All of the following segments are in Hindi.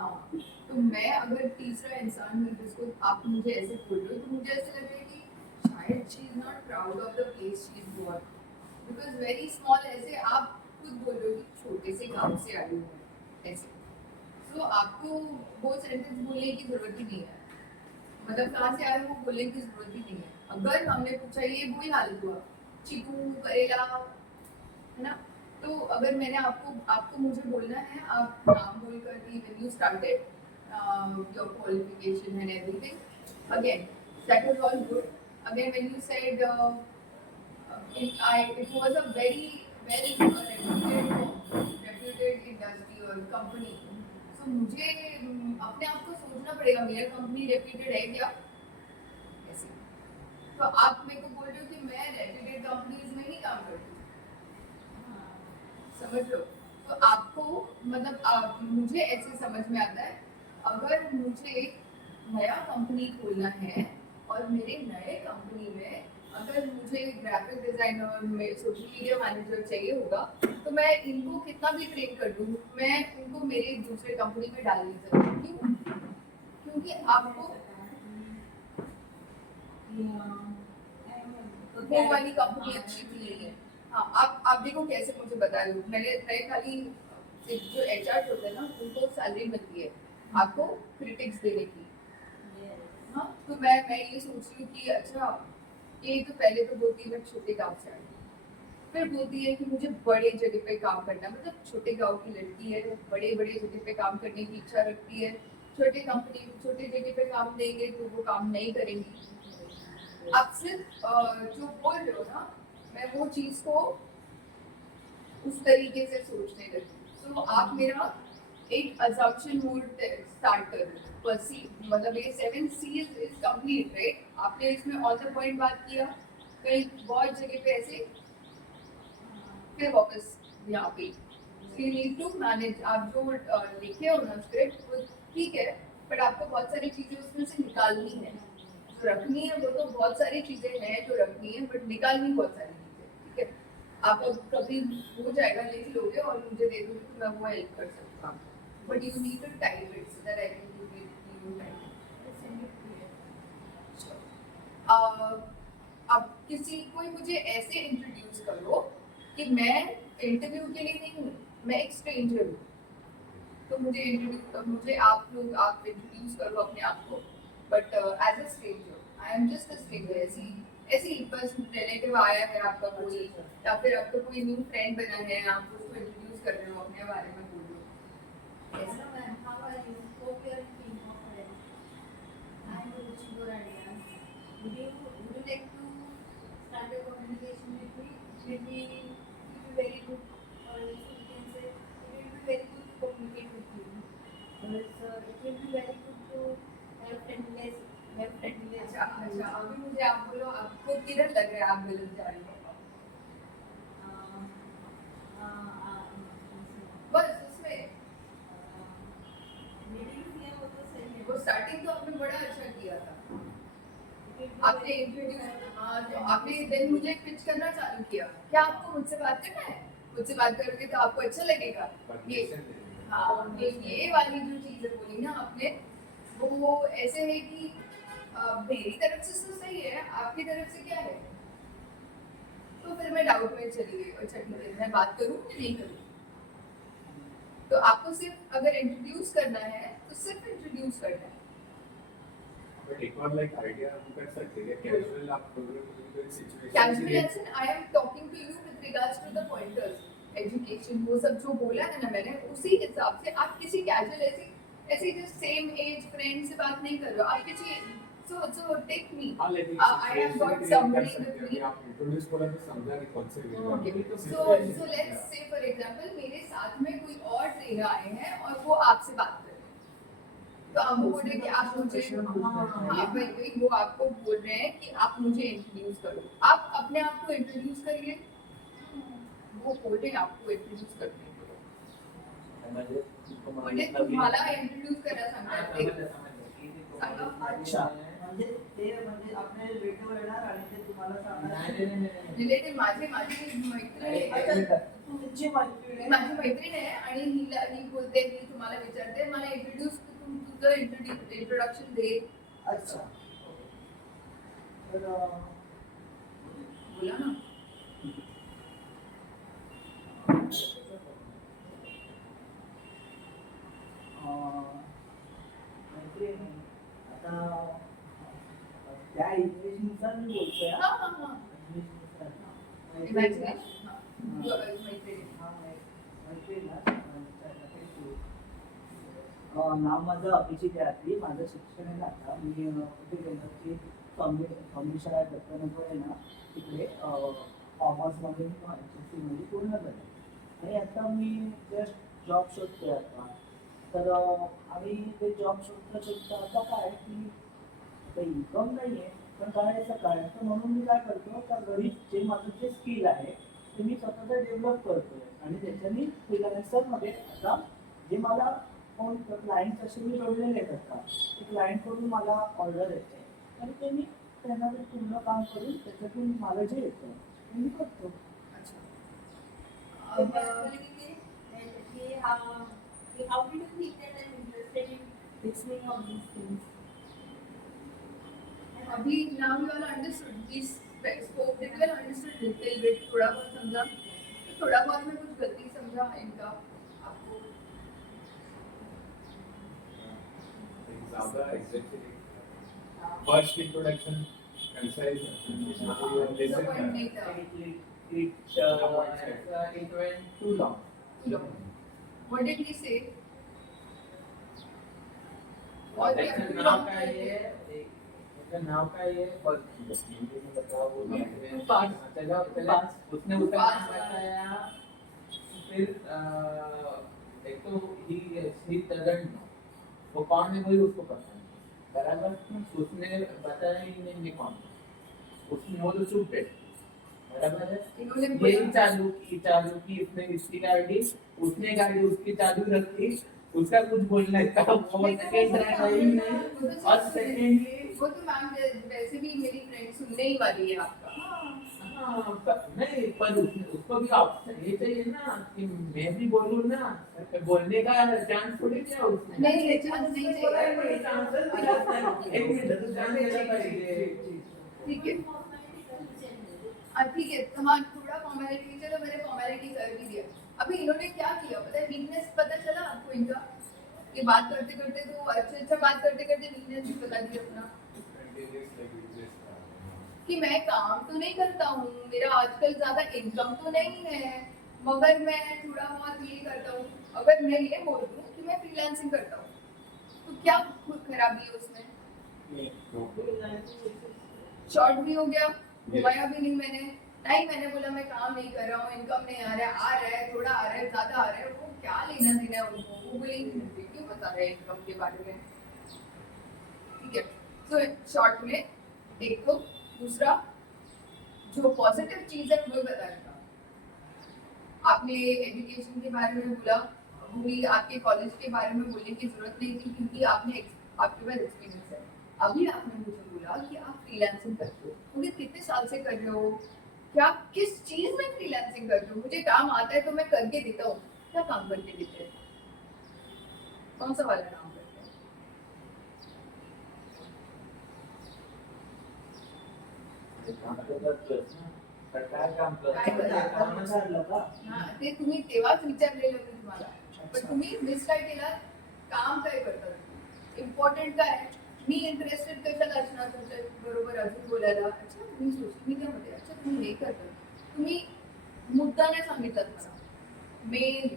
हाँ, तो मैं अगर तीसरा इंसान हूँ जिसको आप मुझे ऐसे बोल रहे हो, तो मुझे ऐसा लग रहा है कि शायद she is not proud of the place she is born, because very small, ऐसे आप खुद बोल रहे हो कि छोटे से गांव से आई हूँ मैं, ऐसे तो आपको वो सेंटेंस बोलने की जरूरत ही नहीं है, मतलब कहाँ से आए वो बोलने की जरूरत ही नहीं है। अगर हमने पूछा, ये वही हालत हुआ, चीकू करेला, है ना, तो अगर मैंने आपको आपको मुझे बोलना है, आप नाम बोलकर कि when you started your qualification and everything, again that was all good, again when you said it was a very well reputed industry or company, so मुझे अपने आप को सोचना पड़ेगा मेरा कंपनी रेप्यूटेड है क्या, ऐसे। तो आप मेरे को बोल रहे हो कि मैं रेप्यूटेड कंपनीज में ही काम करती हूँ, समझ लो। तो आपको मतलब मुझे ऐसे समझ में आता है, अगर मुझे नया कंपनी खोलना है और मेरे नए कंपनी में अगर मुझे ग्राफिक डिजाइनर में सोशल मीडिया मैनेजर चाहिए होगा, तो मैं इनको कितना भी ट्रेन कर दूँ, मैं उनको मेरे दूसरे कंपनी में डाल नहीं सकती। क्यों? क्योंकि आपको वो वाली कंपनी अच्छी भी नहीं है। हाँ, आप देखो कैसे मुझे बता रहे हो, मैंने खाली जो एचआर होता है ना, उनको सैलरी मिलती है आपको क्रिटिक्स देने की। हाँ, तो मैं ये सोच रही हूँ कि अच्छा, ये तो पहले तो बोलती है मैं छोटे गांव से आई, फिर बोलती है कि मुझे बड़े जगह पे काम करना, मतलब छोटे गांव की लड़की है, बड़े बड़े जगह पे काम करने की इच्छा रखती है, छोटे कंपनी छोटे जगह पे काम देंगे तो वो काम नहीं करेंगी। आप सिर्फ जो बोल रहे हो ना, मैं वो चीज को उस तरीके से सोचने लगी। तो आप मेरा एक assumption मोड स्टार्ट कर रहे हो, मतलब ये 7 C's इज कंप्लीट, राइट? आपने इसमें ऑन द पॉइंट बात किया, कई बहुत जगह पे ऐसे, फिर वापस यहाँ पे यू नीड टू मैनेज। आप जो लिखे हो ना स्क्रिप्ट, वो ठीक है, बट आपको बहुत सारी चीजें उसमें से निकालनी है, जो रखनी है वो तो बहुत सारी चीजें हैं जो रखनी है, बट निकालनी बहुत सारी चीजें, ठीक है। आप अब कभी हो जाएगा, लिख लोगे और मुझे दे दोगे तो मैं वो हेल्प कर सकता हूँ, but you need to type it so that I can give you type. अब किसी कोई मुझे ऐसे इंट्रोड्यूस करो कि मैं इंटरव्यू के लिए नहीं हूँ, मैं एक स्ट्रेंजर हूँ, तो मुझे आप इंट्रोड्यूस करो अपने आप को, but as a stranger, I am just a stranger, ऐसी ऐसी बस रिलेटिव आया है आपका कोई, या फिर आपका कोई न्यू फ्रेंड बना है, आप उसको इंट्रोड्यूस कर रहे हो, अपने बारे में बोल रहे हो। Hello ma'am, how are you? Hope you are feeling confident. I am Ruchi Goradia. Would you like to start a communication with me? It will be very good, or else you can say it will be very good to communicate with you. Also, it will be very good to have friendliness अच्छा with अच्छा, you. अभी मुझे आप बोलो, आपको किधर लग रहा है आप गलत जा रही हो? Uh, uh, uh, बस उसमें मेरी किया वो तो सही है. वो स्टार्टिंग तो आपने बड़ा अच्छा किया था, It will be आपने very इंट्रोड्यूस, हाँ, तो आपने देन मुझे पिच करना चालू किया, क्या आपको मुझसे बात करना है? मुझसे बात करोगे तो आपको अच्छा लगेगा ये। हाँ, ये वाली जो चीजें बोली ना आपने, वो ऐसे है कि मेरी तरफ से तो सही है, आपकी तरफ से क्या है? तो फिर मैं डाउट में चली गई, अच्छा ठीक है, मैं बात करूँ या नहीं करूँ? तो आपको सिर्फ अगर इंट्रोड्यूस करना है तो सिर्फ इंट्रोड्यूस करना है। बट एक बार लाइक आइडिया हम कर सकते हैं कैजुअल, आप कोई situation casual as in I am talking to you with regards to the pointers, education, वो सब जो बोला है ना मैंने, उसी हिसाब से आप किसी कैजुअल ऐसी ऐसी जो सेम एज फ्रेंड से बात नहीं कर रहे हो, आप किसी so take me, I have got somebody with me, आप इंट्रोड्यूस बोला तो समझा नहीं कौन से okay, so let's say for example मेरे साथ में कोई और ट्रेनर आए हैं और वो आपसे बात कर रहे हैं, तो हम बोल रहे हैं कि आप मुझे, हाँ भाई वो आपको बोल रहे हैं कि आप मुझे इंट्रोड्यूस करो, आप अपने आप को इंट्रोड्यूस करिए, वो बोल रहे हैं आपको इंट्रोड्यूस करने के लिए, म्हणजे तुम्हाला इंट्रोड्यूस करा सांगा अच्छा, म्हणजे ते म्हणजे आपले रिलेटिव्ह येणार आणि ते तुम्हाला सांगणार. रिलेटिव्ह माझी मैत्रीण, अच्छा, तुमची मैत्रीण आहे. माझी मैत्रीण आहे आणि ही बोलते, मी तुम्हाला विचारते, मला इंट्रोड्यूस तुझं इंट्रोडक्शन दे. अच्छा. तर बोला ना. माहिती नाही आता त्या इंग्लिशनुसार मी बोलतोय हा हा हा. इंग्लिशनुसार माहिती आहे ना? इमॅजिनेशन. मैत्रिणी. हा, माहिती आहे ना? नाव माझं अभिजित यात्री. माझं शिक्षण आहे ना आता मी कुठे गेलो की फाउंडेशन आहे दत्तनगर आहे ना तिकडे कॉमर्समध्ये HSC मध्ये पूर्ण झालं आणि आता मी जस्ट जॉब शोधतोय आता. तर आम्ही ते जॉब शोधता आता काय की आता इन्कम नाही आहे पण करायचं काय तर म्हणून मी काय करतो का घरी जे माझं जे स्किल आहे ते मी स्वतःचं डेव्हलप करतोय आणि त्याच्यानी फ्रीलान्सरमध्ये आता जे मला कोण क्लायंट असे मी जोडलेले आहेत आता ते क्लायंटकडून मला ऑर्डर येते आणि ते मी त्यांना ते पूर्ण काम करून त्याच्यातून मला जे येतं ते मी करतो. How did you think that I'm interested in listening of these things? अभी now you all understood. We spoke it well, understood little bit. थोड़ा बहुत समझा. थोड़ा बहुत में कुछ गलती समझा इनका आपको. ज़्यादा exactly first introduction concise The point नहीं था. It went too long. What did he say? और त्याचं नाव काय आहे त्याचं नाव काय आहे बघ हिंदी में बताओ वो त्याला उसने उसका नाम बताया फिर एक तो ही डजंट नो वो कौन है वही उसको पता नहीं बराबर उसने बताया ही नहीं मैं कौन उसने वो तो चुप बैठ बराबर है ये चालू की इसने इसकी गाड़ी उसने गाड़ी उसकी चालू रखी उसका कुछ बोलने का वो सेकंड नहीं और सेकंडली वो तो मैम वैसे भी मेरी फ्रेंड सुनने ही वाली है आपका. नहीं पर उसको भी ऑप्शन ये चाहिए ना कि मैं भी बोलूं ना बोलने का चांस थोड़ी दिया उसने नहीं चांस नहीं चाहिए. एक मिनट तो चांस देना पाहिजे ठीक है. ठीक है. हाँ थोड़ा फॉर्मेलिटी. चलो मैंने फॉर्मेलिटी कर भी दिया. अभी इन्होंने क्या किया पता है. वीकनेस पता चला आपको इनका. ये बात करते करते तो अच्छा बात करते करते वीकनेस भी बता दिया अपना कि मैं काम तो नहीं करता हूँ. मेरा आजकल ज्यादा इनकम तो नहीं है मगर मैं थोड़ा बहुत ये करता हूँ. अगर मैं ये बोल दूँ कि मैं फ्रीलांसिंग करता हूँ तो क्या खराबी है उसमें. शॉर्ट भी हो गया. घुमाया भी नहीं मैंने. नहीं मैंने बोला मैं काम नहीं कर रहा हूँ इनकम नहीं आ रहा है थोड़ा आ रहा है ज्यादा आ रहा है. वो क्या लेना देना है उनको. वो बोलेंगे मुझे क्यों बता रहे हैं इनकम के बारे में. ठीक है. तो शॉर्ट में एक तो दूसरा जो पॉजिटिव चीज है वो बताएगा. आपने एजुकेशन के बारे में बोली आपके कॉलेज के बारे में बोलने की जरूरत नहीं थी क्योंकि आपके पास एक्सपीरियंस है. अभी आपने मुझे बोला कि आप फ्रीलांसिंग करते हो. मुझे कितने साल से कर रहे हो. क्या किस चीज में फ्रीलांसिंग करते हो. मुझे काम आता है तो मैं करके देता हूँ. क्या काम करके देते हैं. कौन सा वाला काम करते हैं. सरकार काम काय करते विचारलं का? ते तुम्ही तेव्हाच विचारलेलं मी तुम्हाला. पण तुम्ही मिस काय केलं. काम काय करता तुम्ही. इम्पॉर्टंट काय आहे. मी इंटरेस्टेड कशाला असणार तुमच्या बरोबर अजून बोलायला. अच्छा तुम्ही सोशल मीडियामध्ये अच्छा तुम्ही हे करता. तुम्ही मुद्दा नहीं सांगितलं मला. मैं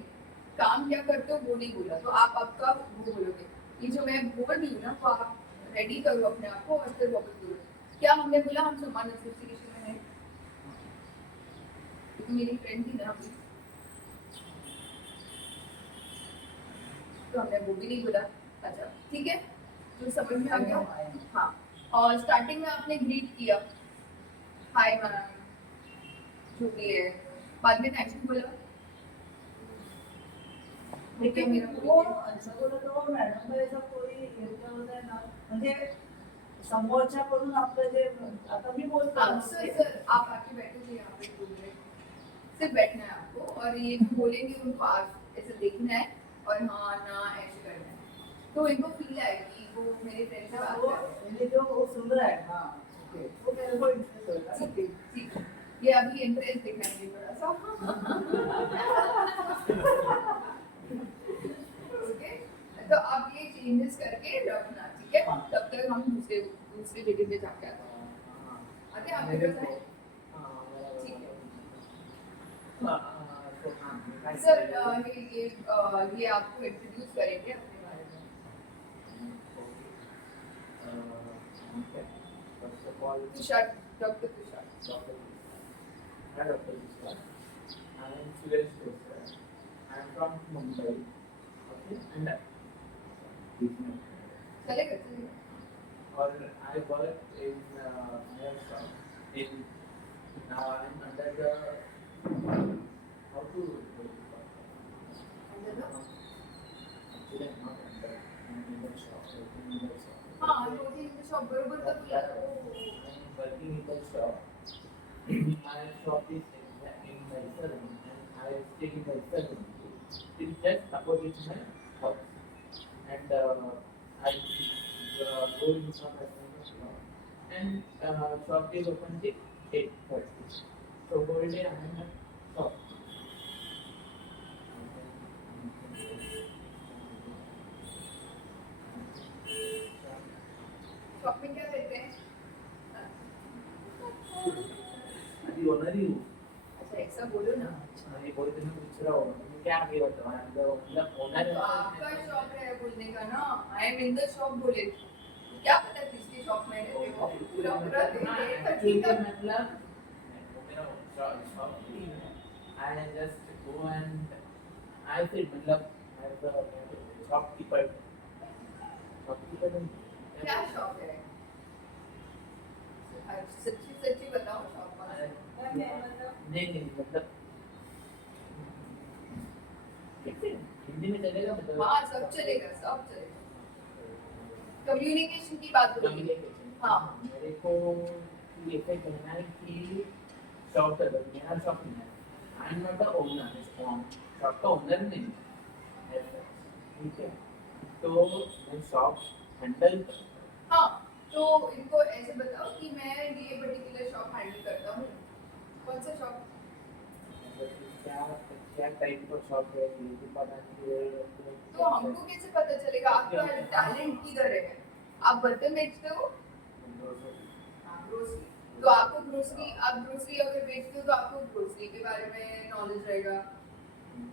काम क्या करते हो वो नहीं बोला. तो आप आपका वो बोलोगे. ये जो मैं बोल रही हूँ ना तो आप रेडी करो अपने आप को और फिर वापस बोलो. क्या हमने बोला हम समान एसोसिएशन में है. तो मेरी फ्रेंड थी ना अभी तो हमने वो भी नहीं बोला. अच्छा ठीक है. तो समझ में आ गया. हाँ. और स्टार्टिंग में आपने ग्रीट किया हाय मैम जो भी है. बाद में थैंक यू बोला. लेकिन वो ऐसा बोला तो मॅडम का ऐसा कोई याच्यामध्ये ना म्हणजे समोरच्याकडून आपलं जे आता मी बोलतो हाँ सर आप आके बैठोगे यहाँ पे बोल रहे. सिर्फ बैठना है आपको और ये जो बोलेंगे उनको आप ऐसे देखना है और हाँ ना ऐसे करना है. तो इनको फील आए कि वो मेरे फ्रेंड से बात कर रहे हैं। मैंने जो वो सुन रहा है हाँ ओके वो मेरे को इंटरेस्ट होगा ठीक है, ठीक है। ये अभी इंटरेस्ट दिखाएंगे थोड़ा सा। ओके, तो आप ये चेंजेस करके रखना, ठीक है? तब तक हम दूसरे दूसरे जगह पे जाके आते हैं। आते हैं आपके पास आए? ठीक है। सर ये आपको इंट्रोड्यूस करेंगे अपने बारे में। First of all, Tushar, doctor Tushar. Hi, Dr. Vishal. I am Suresh Desai. I am from Mumbai. Okay, and चलेगा, चलेगा। or I work in hair shop in now I am under the how to अंदर ना? actually I'm not under I'm in the shop working in the shop. हाँ, रोटी in the shop बरोबर का बोला। I am working in the shop. My shop is in Mysore and I stay in Mysore. It's just opposite my house. And I go in from my shop. And shop is open till 8:30. So whole day I am in the shop. Shop में क्या करते हैं? अभी ओनर ही हूँ. अच्छा, ऐसा बोलो ना। ये बोलते हैं पूछ रहा हूँ क्या आगे बताओ मतलब ओनर तो आपका शॉप है बोलने का ना, I am in the shop बोले। क्या पता किसकी शॉप में रहते हो? पूरा पूरा दिन है, ठीक है। मतलब मेरा शॉप नहीं है. I just go and I sit मतलब as a shopkeeper. क्या शॉप है? सच्ची सच्ची बताओ शॉप का। नहीं मतलब हिंदी में चलेगा मतलब हाँ, सब चलेगा, सब चलेगा। कम्युनिकेशन की बात हो रही है। हाँ। मेरे को ये से कहना है कि शॉप है मेरा शॉप नहीं है. I am not the owner. Shop का ओनर नहीं है. ठीक है, तो मैं शॉप हैंडल हाँ, तो इनको ऐसे बताओ कि मैं ये पर्टिकुलर शॉप हैंडल करता हूँ। कौन सा शॉप? क्या क्या टाइप का शॉप है ये भी पता नहीं है. तो हमको कैसे पता चलेगा आपका टैलेंट किधर है? आप बर्तन बेचते हो? ग्रोसरी। तो आपको ग्रोसरी, आप ग्रोसरी अगर बेचते हो तो आपको ग्रोसरी के बारे में नॉलेज रहेगा।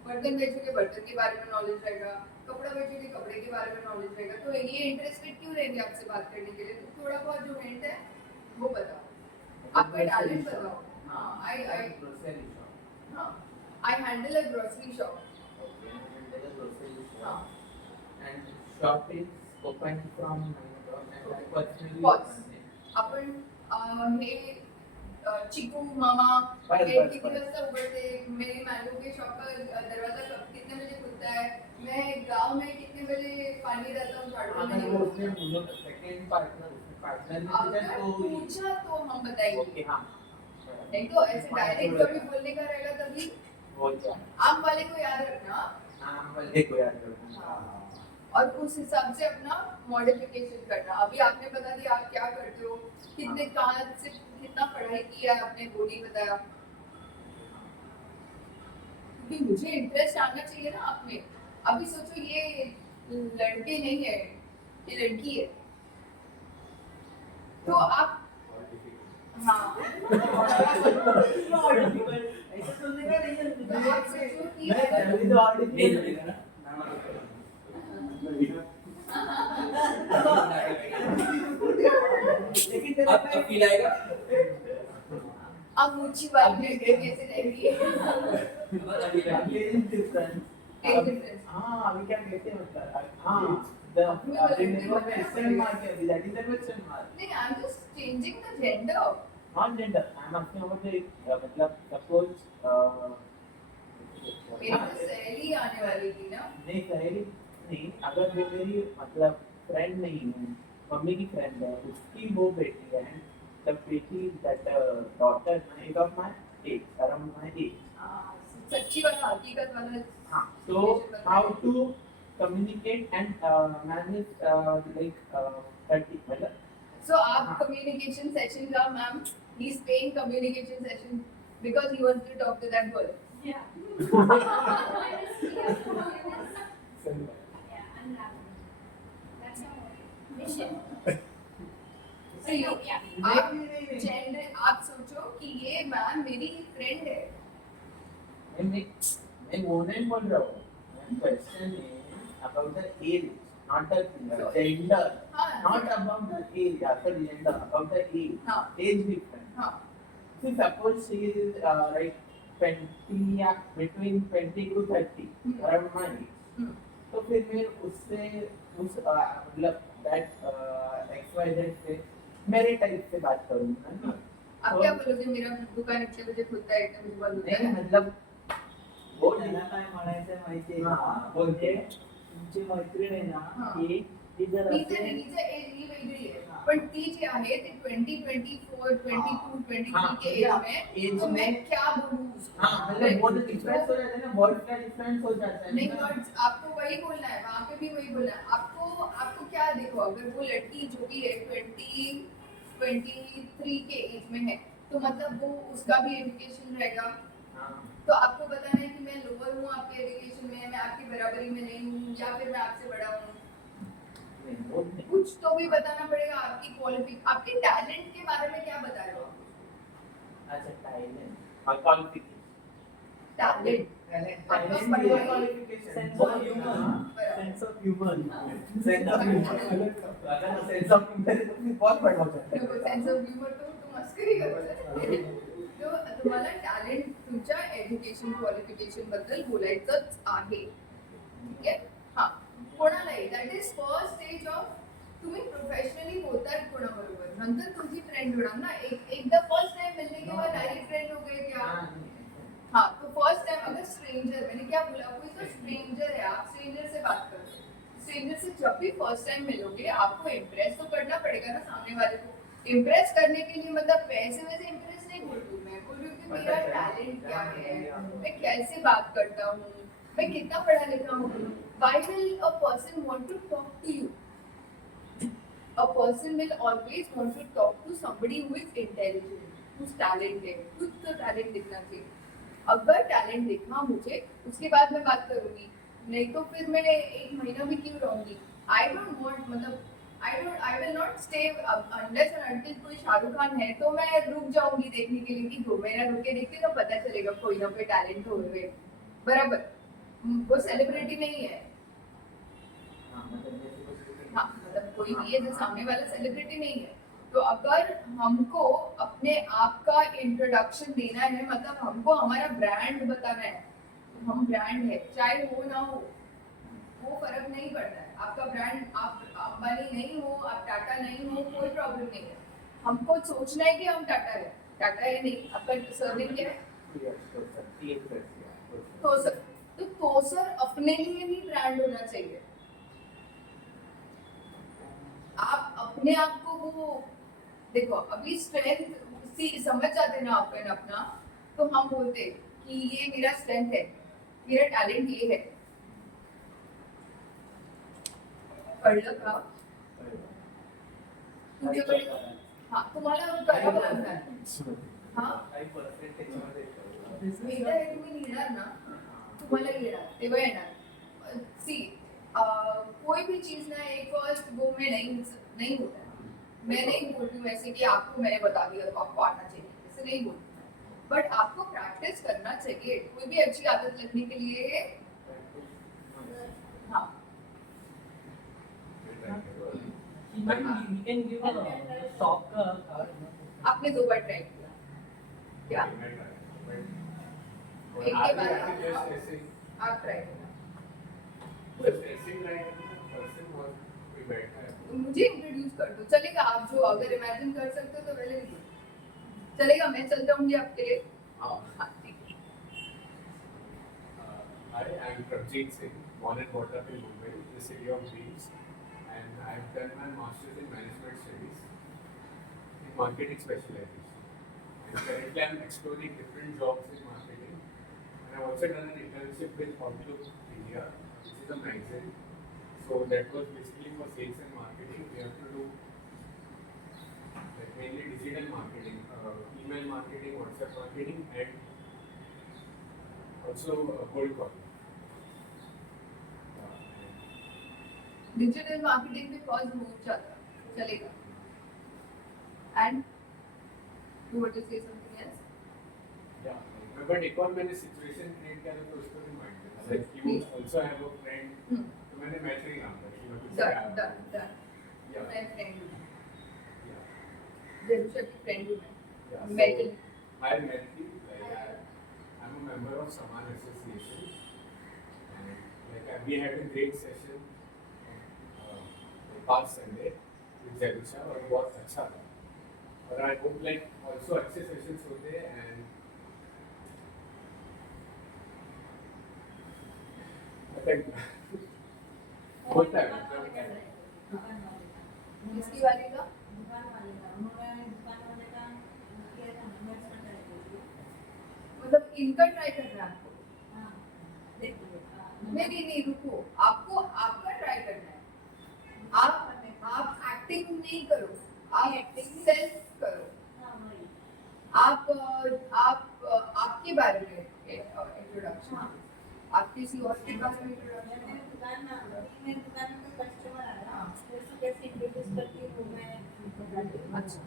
बर्तन बेचोगे बर्तन के बारे में नॉलेज रहेगा। कपड़ा बेचोगे कपड़े के बारे में नॉलेज रहेगा। तो ये इंटरेस्टेड क्यों रहेंगे आपसे बात करने के लिए? तो थोड़ा बहुत जो हिंट है वो बताओ, आपका टैलेंट बताओ। हाँ, आई ग्रोसरी शॉप. हाँ, I handle a grocery shop. Okay, and there is grocery हाँ, shop. And shop is open from 9 o'clock and I personally Pause. open it. आपण हे चिकू मामा बस, हे बस, किती बस. वाजता उघडते? मेरे मैंगो के शॉप का दरवाजा कितने बजे खुलता है? मैं गांव में कितने बजे पानी डालता हूँ झाड़ू अगर में? वो उसने बोलो सेकंड पार्टनर ने अगर दिया तो पूछा तो हम बताएंगे। ओके हाँ. नहीं तो ऐसे डायरेक्ट कभी बोलने का रहेगा तभी। वो क्या आम वाले को याद रखना नाम वाले को याद रखना. और उस हिसाब से अपना मॉडिफिकेशन करना। अभी आपने बता दिया आप क्या करते हो, कितने कहाँ से कितना पढ़ाई किया आपने, वो नहीं बताया। क्योंकि मुझे इंटरेस्ट आना चाहिए ना आप में। अभी सोचो ये लड़के नहीं है, ये लड़की है, तो आप हाँ ऐसे सुनने का नहीं है तो आप सोचो कि नहीं अगर अभी तो ऑडिट नहीं नहीं लगेगा लेकिन तेरा अब फील आएगा. अब मुझे बात में कैसे रहेगी? ये डिफरेंस एक difference। हाँ अभी क्या कहते हैं मतलब हाँ the question mark है that is the question mark. नहीं, I'm just changing the gender. Not gender. I'm asking about the मतलब suppose मेरी तो सहेली आने वाली थी ना। नहीं सहेली नहीं अगर वो मेरी मतलब फ्रेंड नहीं है मम्मी की फ्रेंड है उसकी वो बेटी है the बेटी that daughter is of my age around my age. सच्ची वाला हकीकत वाला। हाँ so how to communicate and manage like 30 मतलब So आप communication session का ma'am, he's paying communication session because he wants to talk to that girl. Yeah. Same. Yeah, unraveling. That's our mission. So you, Yeah. आप gender, आप सोचो कि ये मैम मेरी फ्रेंड है. मैं वो नहीं बोल रहा हूँ. Question is about the age, not the gender. हाँ. Not about the age, after gender, about the age. हाँ. Age difference. हाँ. See, suppose she is like 20, yeah, between 20 to 30, around my age. हम्म. तो फिर मैं उससे उस मतलब that XYZ से मेरे टाइप से बात करूँगा ना. आप क्या बोलोगे, मेरा दुकान इतने बजे खुलता है, इतने बजे बंद होता नहीं है? मतलब वो त्याला काय म्हणायचंय माहितीये हा, का? बोल. म्हणजे तुमची मैत्रीण आहे ना हा. ती जर हिचं असेल हिचं एज ही वेगळी आहे, हा. पण ती जी आहे ती 20, 24, 22, 23 हाँ, के या, एज age में, तो मैं में- क्या बोलूँ उसको? हाँ मतलब बहुत डिफरेंस हो जाता है ना, बहुत का डिफरेंस हो जाता है नहीं, ना. वर्ड्स आपको वही बोलना है, वहाँ पे भी वही बोलना है. आपको क्या, देखो अगर वो लड़की जो भी है 20, 23 के एज में है, तो मतलब वो उसका भी एजुकेशन रहेगा. हाँ. तो आपको बताना है कि मैं लोअर हूँ आपके एजुकेशन में, मैं आपकी बराबरी में नहीं हूँ, या फिर मैं आपसे बड़ा हूँ. नहीं, वो नहीं. कुछ तो भी बताना पड़ेगा. आपकी क्वालिफिक, आपके टैलेंट के बारे में क्या बता रहे हो आप? अच्छा टाइलेंट और क्वालिफिकेशन. टैलेंट. Talent आपका भी पढ़ाई- qualification. Sense of humour sense of humour sense of humour. अगर सेंस ऑफ ह्यूमर है तो फिर बहुत बड़ा हो जाता देखो, है. सेंस ऑफ ह्युमर तो मस्करी करतो. तो तुम्हाला टॅलेंट तुमच्या एज्युकेशन क्वालिफिकेशन बद्दल बोलायचंच आहे. ठीक आहे. हा, कोणालाही that is first stage of, तुम्ही प्रोफेशनली बोलताय कोणाबरोबर, नंतर तुमची फ्रेंड होणार ना. एकदा फर्स्ट टाइम मिलने के बाद डायरेक्ट फ्रेंड हो गए क्या? हाँ, नहीं. हाँ, तो फर्स्ट टाइम अगर स्ट्रेंजर, मैंने क्या बोला, कोई तो स्ट्रेंजर है, आप स्ट्रेंजर से बात करो. स्ट्रेंजर से जब भी फर्स्ट टाइम मिलोगे, आपको इम्प्रेस तो करना पड़ेगा ना सामने वाले को. इम्प्रेस करने के लिए मतलब पैसे वैसे इम्प्रेस नहीं बोल रही हूँ, मैं बोल रही हूँ कि मेरा टैलेंट क्या है, मैं कैसे बात करता हूँ, मैं कितना पढ़ा लिखा हूँ. Why will a person want to talk to you? A person will always want to talk to somebody who is intelligent, who's talented. कुछ तो टैलेंट दिखना चाहिए. अगर टैलेंट दिखा मुझे, उसके बाद मैं बात करूंगी, नहीं तो फिर मैं 1 महीना भी क्यों रहूंगी. आई डोंट वांट, मतलब I will not stay unless and until कोई शाहरुख खान है तो मैं रुक जाऊंगी देखने के लिए कि 2 महीना रुक के देखते तो पता चलेगा कोई ना कोई टैलेंट हो रहे. बराबर. वो सेलिब्रिटी नहीं है. हाँ, मतलब जैसे कुछ हाँ, मतलब कोई भी है जो सामने वाला सेलिब्रिटी नहीं है. तो अगर हमको अपने आप का इंट्रोडक्शन देना है, मतलब हमको हमारा ब्रांड बताना है, तो हम ब्रांड है, चाहे हो ना हो, वो फर्क नहीं पड़ता है. आपका ब्रांड, आप अंबानी नहीं हो, आप टाटा नहीं हो, कोई प्रॉब्लम नहीं है. हमको सोचना है कि हम टाटा है. टाटा है नहीं, आपका सरनेम क्या है? तोसर. तो तोसर अपने लिए भी ब्रांड होना चाहिए. आप अपने आप को वो देखो, अभी स्ट्रेंथ समझ जाते ना अपन अपना, तो हम बोलते कि ये मेरा स्ट्रेंथ है, मेरा टैलेंट ये है. कळलं का? तुमच्याकडे हा, तुम्हाला करावं लागणार. हा, एकदा हे तुम्ही लिहिणार ना, तुम्हाला येणार, तेव्हा येणार. सी, कोई भी चीज ना एक फर्स्ट वो में नहीं होता है. मैं नहीं बोल रही हूँ ऐसे कि आपको मैंने बता दिया तो आपको आना चाहिए, ऐसे नहीं बोलती. बट आपको प्रैक्टिस करना चाहिए. कोई भी अच्छी आदत लगने के लिए, हाँ, we can give a soft card. आपने 2 बार ट्राई किया क्या? एक के बाद आप ट्राई करना. मुझे इंट्रोड्यूस कर दो, चलेगा? आप जो अगर इमेजिन कर सकते हो तो पहले चलेगा. मैं चल जाऊंगी आपके लिए. हाँ, ठीक है. Hi, I'm Prabjeet Singh, born and brought up in Mumbai, the city of dreams, and I've done my master's in management studies in marketing specialization. And currently, I'm exploring different jobs in marketing, and I've also done an internship with Outlook India, which is a magazine So that was basically for sales and marketing. We have to do like mainly digital marketing, email marketing, WhatsApp marketing, and also cold calling. Digital marketing में कॉस्ट बहुत ज्यादा चलेगा. And you want to say something else? Yeah, but एक और मैंने situation create किया था तो उसको भी mind किया. Like you also have a friend. तो मैंने मैच नहीं काम किया. Done. Yeah. मैं फ्रेंड हूँ. Yeah. जेरूशा की फ्रेंड हूँ मैं. Yeah. Metal. So I met you. I'm a member of Saman Association, and we had a great session past Sunday with Jerusha और बहुत अच्छा था. और I hope like also अच्छे sessions होते हैं and होता है. किसकी वाली का? मतलब इनका ट्राई करना है आपको? नहीं रुको. आपको आपका ट्राई करना है. आप एक्टिंग नहीं करो. आप एक्टिंग सेल्फ करो. आप आपके बारे में इंट्रोडक्शन. आप किसी और के बारे में इंट्रोडक्शन. अच्छा.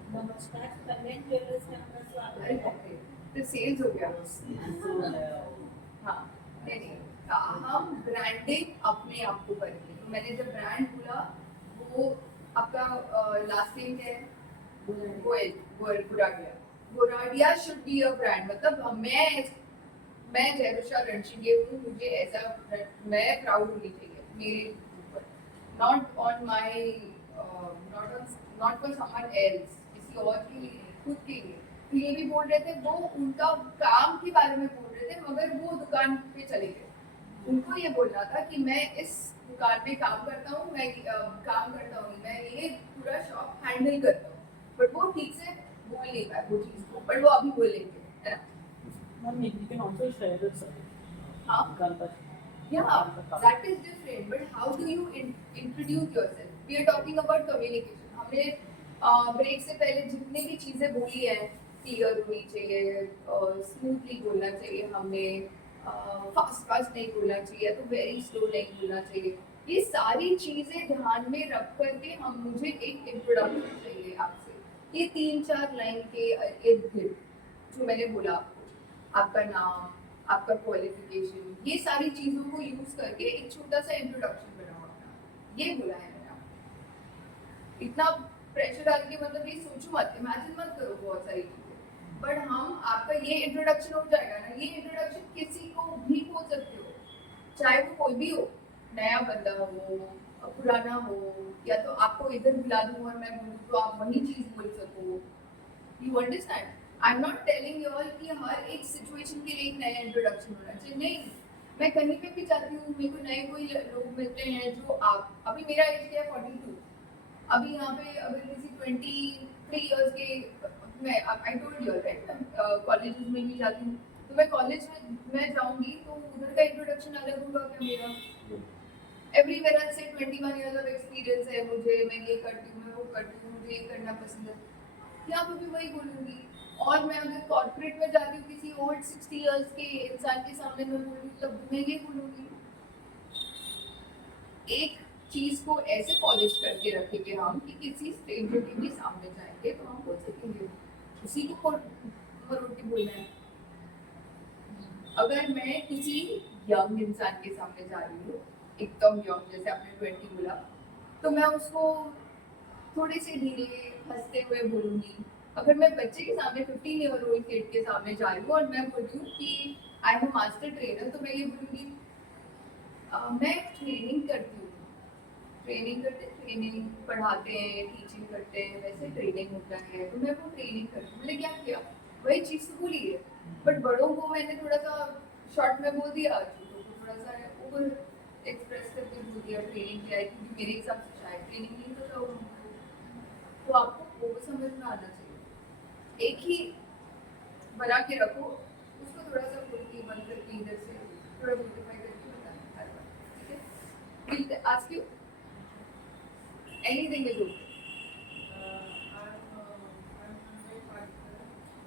अरे तो सेल्स हो गया. हाँ नहीं हम ब्रांडिंग अपने आप को करेंगे. तो मैंने जब ब्रांड बोला वो आपका लास्ट नेम क्या है? Goradia should be a brand. मतलब मैं जेरूशा रणशिंगे हूँ. मुझे ऐसा मैं प्राउड होनी चाहिए मेरे ऊपर. Not on my not for someone else. किसी और के लिए खुद के लिए. तो ये भी बोल रहे थे वो उनका काम के बारे में बोल रहे थे मगर वो दुकान पे चले गए. उनको ये बोलना था कि मैं इस दुकान में काम करता हूँ. मैं ये पूरा शॉप हैंडल करता हूँ. बट वो ठीक से बोल नहीं पाए वो चीज़ को. बट वो अभी बोलेंगे है ना. Ma'am, you can also share this. हाँ. Vikalpa. Yeah, that is different. But how do you introduce yourself? We are talking about communication. हमने ब्रेक से पहले जितनी भी चीज़ें बोली है क्लियर होनी चाहिए, स्मूथली बोलना चाहिए. हमने फास्ट नहीं बोलना चाहिए, तो वेरी स्लो नहीं बोलना चाहिए. ये सारी चीज़ें ध्यान में रख करके मुझे एक इंट्रोडक्शन चाहिए आपसे. ये 3-4 लाइन के इर्द गिर्द जो मैंने बोला आपको, आपका नाम, आपका क्वालिफिकेशन, ये सारी चीज़ों को यूज करके एक छोटा सा इंट्रोडक्शन बनाओ अपना. ये बोला है मैंने आपको. इतना प्रेशर डाल के मतलब ये सोचो मत, इमेजिन मत करो बहुत सारी चीज़ें. बट हम आपका ये इंट्रोडक्शन हो जाएगा ना. ये इंट्रोडक्शन किसी को भी बोल सकते हो, चाहे वो कोई भी हो. नया बंदा हो, पुराना हो, या तो आपको इधर बुला दूँ और मैं बोलूँ तो आप वही चीज़ बोल सको. You understand? I am not telling you all कि हर एक सिचुएशन के लिए एक नया इंट्रोडक्शन होना चाहिए. नहीं, मैं कहीं पे भी जाती हूँ मेरे को नए कोई लोग मिलते हैं जो आप अभी मेरा एज क्या है 42. अभी यहाँ पे अगर किसी 23 इयर्स के मैं I told you right colleges में भी जाती हूँ. तो मैं कॉलेज में मैं जाऊँगी तो उधर का इंट्रोडक्शन अलग होगा क्या मेरा. एवरीवेयर आई से 21 इयर्स ऑफ एक्सपीरियंस है मुझे. मैं ये करती हूँ, मैं वो करती हूँ, मुझे ये करना पसंद है. यहाँ पे भी वही बोलूँगी. और मैं अगर कॉर्पोरेट में जाती हूँ किसी ओल्ड 60 इयर्स के इंसान के सामने मैं बोलूँ तब मैं ये बोलूँगी. एक चीज़ को ऐसे पॉलिश करके रखेंगे हम कि किसी स्ट्रेंजर के भी सामने जाएंगे तो हम बोल सकेंगे उसी को मरोटी बोलना है. अगर मैं किसी यंग इंसान के सामने जा रही हूँ, एकदम यंग, जैसे आपने 20 बोला, तो मैं उसको थोड़े से धीरे हंसते हुए बोलूँगी. अगर मैं बच्चे के सामने 15 ईयर ओल्ड किड के सामने जा रही हूँ और मैं बोल रही हूँ कि आई एम मास्टर ट्रेनर, तो मैं ये बोलूँगी मैं ट्रेनिंग करती हूँ. ट्रेनिंग पढ़ाते हैं, टीचिंग करते हैं, वैसे ट्रेनिंग होता है तो मैं वो ट्रेनिंग करती हूँ. मैंने क्या किया, वही चीज़ तो बोली है. बट बड़ों को मैंने थोड़ा सा शॉर्ट में बोल दिया, छोटों को थोड़ा सा ओवर एक्सप्रेस करके बोल दिया ट्रेनिंग क्या है, क्योंकि मेरे हिसाब से शायद ट्रेनिंग नहीं पता हो. तो आपको वो समझ में आना चाहिए. एक ही बना के रखो, उसको थोड़ा सा खोल के बंद करके इधर से थोड़ा ब्यूटीफाई करके बताना. ठीक है? Will ask you Anything is okay.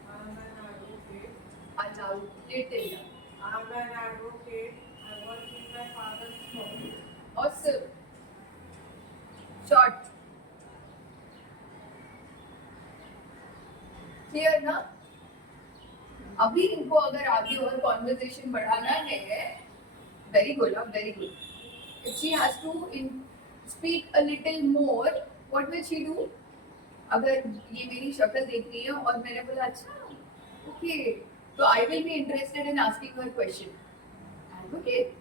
I'm an advocate. Allow little. I'm an advocate. I work in my father's firm. Awesome. Short. Clear ना? अभी इनको अगर आगे और कॉन्वर्सेशन बढ़ाना है, very good, very good. If she has to speak a little more, what will she do? अगर ये मेरी शक्ल देख रही है और मैंने बोला अच्छा, okay, तो I will be interested in asking her question. Advocate.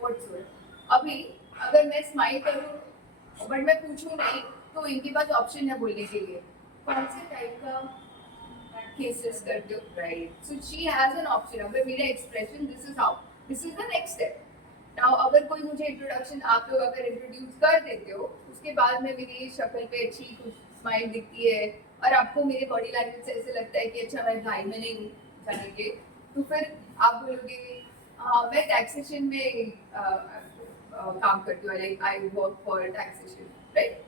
Whatsoever. अभी अगर मैं स्माइल करूँ बट मैं पूछूं नहीं तो इनके पास ऑप्शन है बोलने के लिए कौन से टाइप का केसेस करते हो right so she has an option अगर मेरा expression this is the next step now अगर कोई मुझे इंट्रोडक्शन आप लोग अगर इंट्रोड्यूस कर देते हो उसके बाद में मेरी शक्ल पे अच्छी कुछ स्माइल दिखती है और आपको मेरे बॉडी लैंग्वेज से ऐसे लगता है कि अच्छा मैं भाई में नहीं जाने के तो फिर आप बोलोगे हाँ मैं टैक्सेशन में काम करती हूँ like I work for taxation right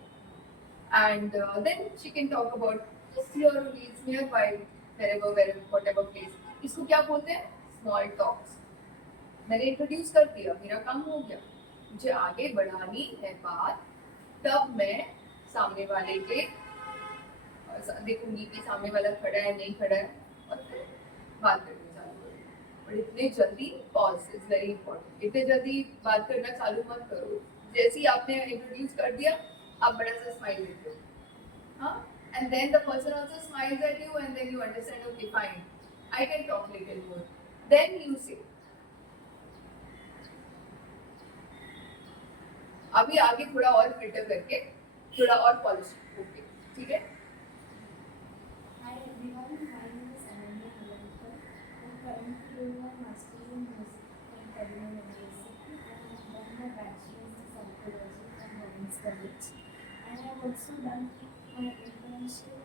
and then she can talk about just your needs nearby wherever whatever place इसको क्या बोलते हैं स्मॉल टॉक्स मैंने इंट्रोड्यूस कर दिया मेरा काम हो गया मुझे आगे बढ़ानी है बात तब मैं सामने वाले के देखूंगी कि सामने वाला खड़ा है नहीं खड़ा है और फिर बात करनी चालू करूंगी और इतने जल्दी पॉज इज वेरी इंपॉर्टेंट इतने जल्दी बात करना चालू मत करो जैसे ही आपने इंट्रोड्यूस कर दिया आप बड़ा सा स्माइल देते हो हाँ and then the person also smiles at you and then you understand okay fine I can talk little more then you say अभी आगे थोड़ा और फिल्टर करके थोड़ा और पॉलिश ओके ठीक है Hi everyone, my name is Ananya Halalkar. I'm currently doing my master's in music from Kaduna University and I have done my bachelor's in psychology from Women's College. And I have also done my internship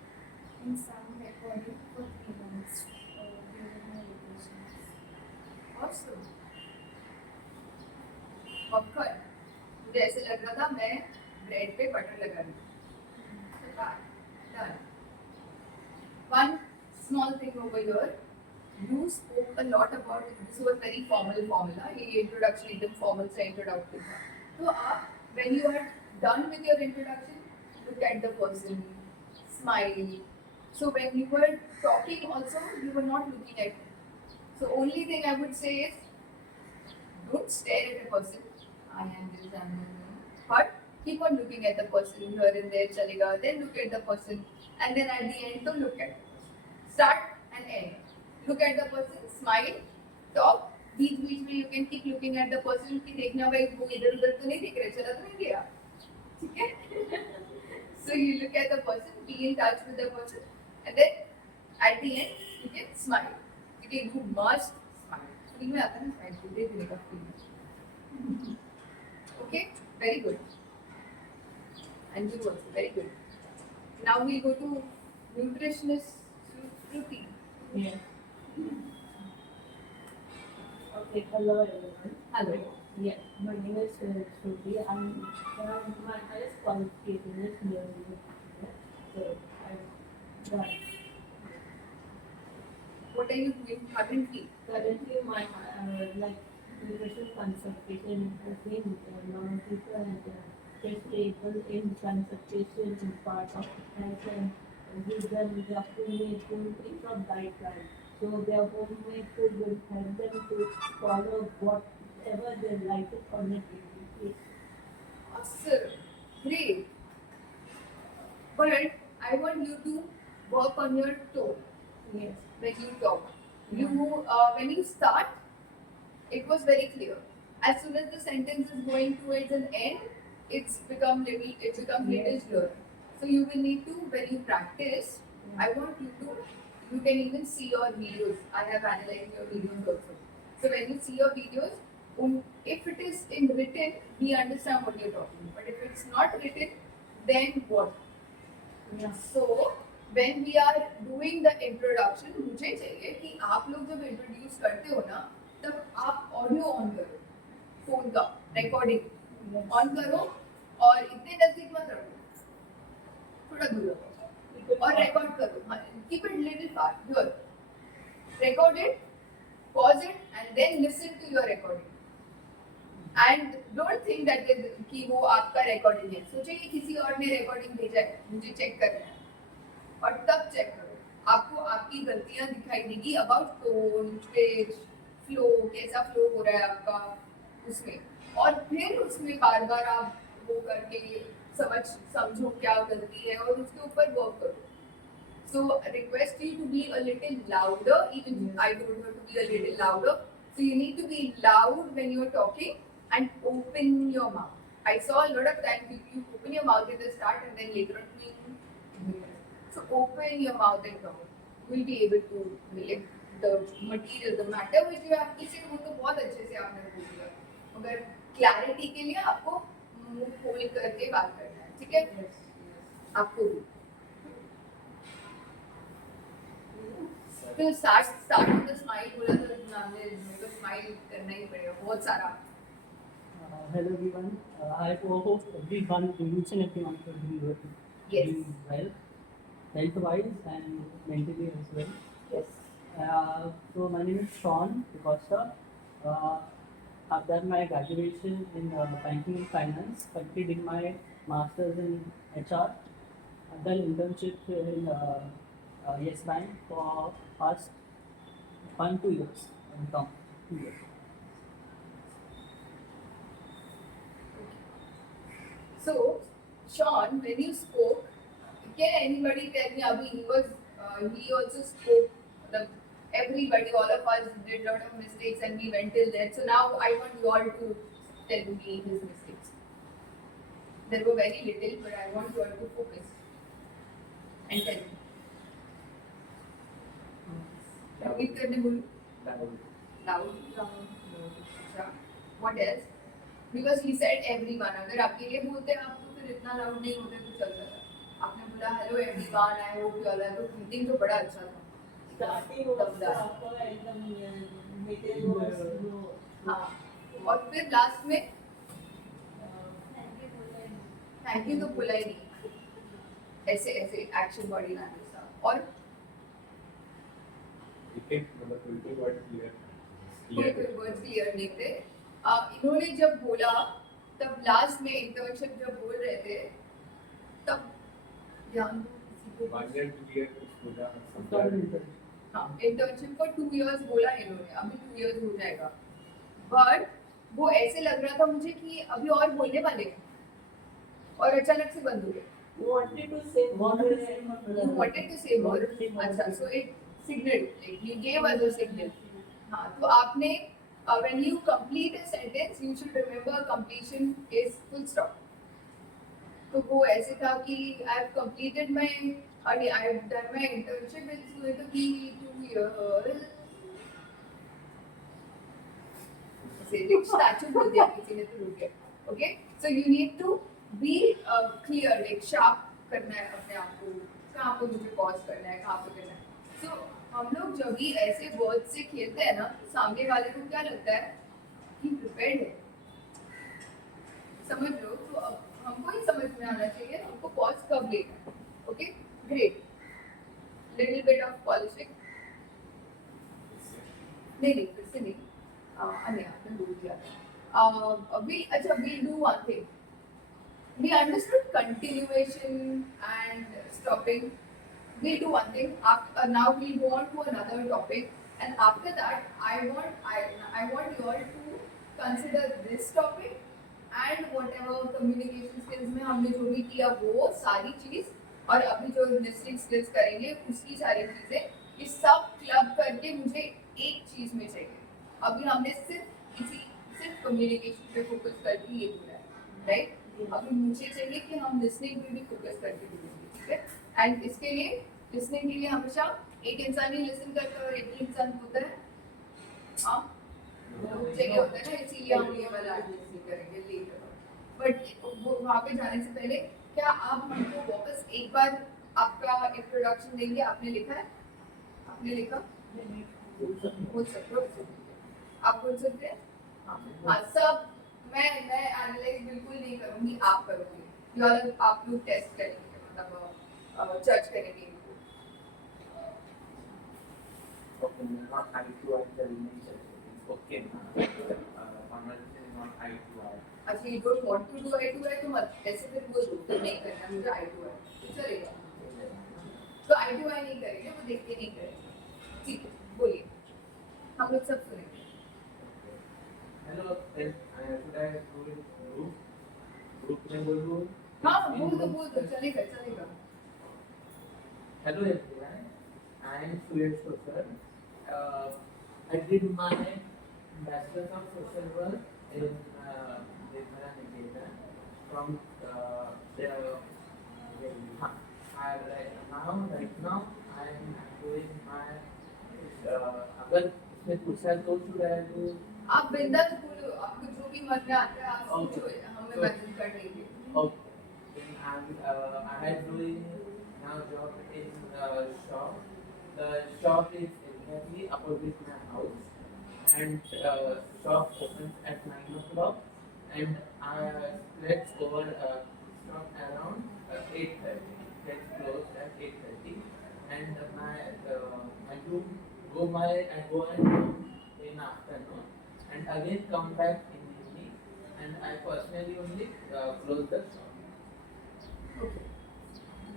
in sound recording for 3 months during my vacations. awesome popcorn मुझे ऐसे लग रहा था मैं ब्रेड पे बटर लगा रही हूँ done one small thing over here you spoke a lot about this was very formal formula ये introduction एकदम formal सा introduction था तो आप when you are done with your introduction look at the person smile so when you were talking also you were not looking at him so only thing I would say is don't stare at a person I am this I am that but keep on looking at the person here and there chalega then look at the person and then at the end don't look at the person start and end look at the person smile talk बीच में you can keep looking at the person कि देखना भाई वो इधर उधर तो नहीं दिख रहा चला तो नहीं गया ठीक है so you look at the person be in touch with the person and then at the end you can smile you must smile feeling में आता है ना स्माइल दे देने का feeling okay very good and you also very good now we go to nutritionist Shruti Yeah. Okay, hello everyone. Hello. Yeah, my name is Shruti. My highest qualification is neurology. So I've done. what are you doing currently Currently, my like nutrition consultation has been non-people and just able in consultation in part of health and give them the homemade food from diet plan. So their homemade food will help them to follow whatever they like it on a daily basis. awesome great but I want you to work on your tone Yes. when you talk you when you start it was very clear as soon as the sentence is going towards an end it becomes little slur so you will need to when you practice I want you can even see your videos I have analyzed your videos also so when you see your videos if it is in written we understand what you're talking but if it's not written then what Yeah. so when we are doing the introduction मुझे चाहिए कि आप लोग जब इंट्रोड्यूस करते हो ना तब आप ऑडियो ऑन करो फोन का रिकॉर्डिंग Yes. ऑन करो और इतने नजदीक मत रखो, थोड़ा दूर रखो और रिकॉर्ड करो. Keep it little far. Here record it, pause it, and then listen to your recording. And don't think that कि वो आपका recording है. सोचिए कि किसी और ने recording भेजा है, मुझे check करना है, और तब check करो. आपको आपकी गलतियाँ दिखाई देगी about tone, pitch, flow, कैसा flow हो रहा है आपका उसमें. और फिर उसमें बार-बार आप वो करके समझो क्या गलती है और उसके ऊपर work करो. So request you to be a little louder. Even I told her to be a little louder. So you need to be loud when you're talking and open your mouth. I saw a lot of times you open your mouth at the start and then later on. So open your mouth and talk. We'll be able to relate the material, the matter which you have to say. वो तो बहुत अच्छे से आपने बोल दिया. मगर clarity के लिए आपको मुंह खोल करके बात करना है, ठीक है? आपको भी. तो start with the smile बोला तो हमने मेरे को smile करना ही पड़ेगा बहुत सारा. Hello everyone. I hope everyone, each and everyone is doing Yes. well, health-wise and mentally as well. Yes. So my name is Sean Acosta. I've done my graduation in banking and finance, completed my masters in HR. I've done internship in Yes Bank for past 2 years. Around 2 years. So Sean, when you spoke, can anybody tell me? Abhi he also spoke. Everybody, all of us did a lot of mistakes and we went till there. So now I want you all to tell me his mistakes. There were very little, but I want you all to focus and tell me. Repeat करने बोलो. Loud. अच्छा. What else? Because he said everyone. अगर आपके लिए बोलते आप तो फिर इतना loud नहीं होते तो चलता था. आपने बोला hello everyone, I hope you all are. तो meeting तो बड़ा अच्छा था. Starting was आपका एकदम meeting was slow. हाँ. और फिर last में thank you तो बोला ही नहीं. ऐसे action body language था. और कोई वर्ड क्लियर कोई वर्ड्स क्लियर नहीं थे. इन्होंने जब बोला तब लास्ट में इंटर्नशिप जब बोल रहे थे तब ध्यान दो. वन ईयर क्लियर कुछ बोला समझा. हाँ, इंटर्नशिप को 2 इयर्स बोला इन्होंने. अभी 2 इयर्स हो जाएगा. बट वो ऐसे लग रहा था मुझे कि अभी और बोलने वाले हैं और अचानक से बंद हो गए. You wanted to say more. You wanted to say more. अच्छा, so it signaled, like you gave us a signal. हाँ, तो आपने when you complete a sentence, you should remember completion is full stop. तो वो ऐसे था कि I have completed my, I have done my internship. It's going to be 2 years. ऐसे like statue बोल दिया किसी ने तो रुक गया. Okay, so you need to be clear, like sharp करना है अपने आप को. कहाँ पे मुझे pause करना है, कहाँ पे करना है. So हम लोग जब भी ऐसे वर्ड से खेलते हैं ना, सामने वाले को क्या लगता है कि प्रिपेयर्ड है. समझ लो. तो अब हमको ही समझ में आना चाहिए हमको पॉज कब लेना है. Okay, great. Little bit of polishing. नहीं फिर से नहीं. आपने बोल दिया. We'll do one thing. We understood continuation and stopping. We'll do one thing. Now we'll go on to another topic, and after that, I want you all to consider this topic and whatever communication skills में हमने जो भी किया वो सारी चीज, और अभी जो listening skills करेंगे उसकी सारी चीजें, ये सब क्लब करके मुझे एक चीज में चाहिए. अभी हमने सिर्फ कम्युनिकेशन पे फोकस करके ये बोला है, राइट? अभी मुझे चाहिए कि हम लिसनिंग पे भी फोकस करके बोलेंगे, ठीक है? एंड इसके लिए लिसनिंग के लिए हमेशा एक इंसान ही लिसन करता है और एक ही इंसान होता है. हाँ, चाहिए होता है ना, इसीलिए हम ये वाला लिसनिंग करेंगे लेटर. बट वो वहाँ पे जाने से पहले क्या आप हमको वापस एक बार आपका इंट्रोडक्शन देंगे? आपने लिखा है? आपने लिखा? बोल सकते हो. आप बोल सकते हैं? हाँ, सब मैं एनालाइज बिल्कुल नहीं करूंगी, आप करोगे। आप लोग टेस्ट करेंगे, मतलब जज करेंगे इनको। Okay, not eye to eye termination. Okay, conversation is not eye to eye. अच्छा, you don't want to do eye to eye तो मत ऐसे फिर बोलो कि नहीं करना मुझे आई टू आई, तो चलेगा। तो आई टू आई नहीं करेंगे, वो देख के नहीं करेंगे, ठीक है, बोलिए, हम लोग सब सुनेंगे। Hello, then should I go in group? Group में बोलूँ? हाँ, In बोल group? दो, चलेगा चलेगा। Hello everyone, I am Suresh Kosar. I did my Bachelor's of Social Work in Nirmala Niketan from the right now I am doing my अगर इसमें पूछा तो should I do आप बिंदास बोलो, आपको जो भी मन में आता है आप Okay. सोचो, हमें मदद कर देंगे। Okay. Then I am doing now job in shop. The shop is exactly opposite my house, and shop opens at 9 o'clock, and let's over shop around 8:30. Let's close at 8:30, and I do go and in afternoon, and again come back in evening, and I personally only close the shop.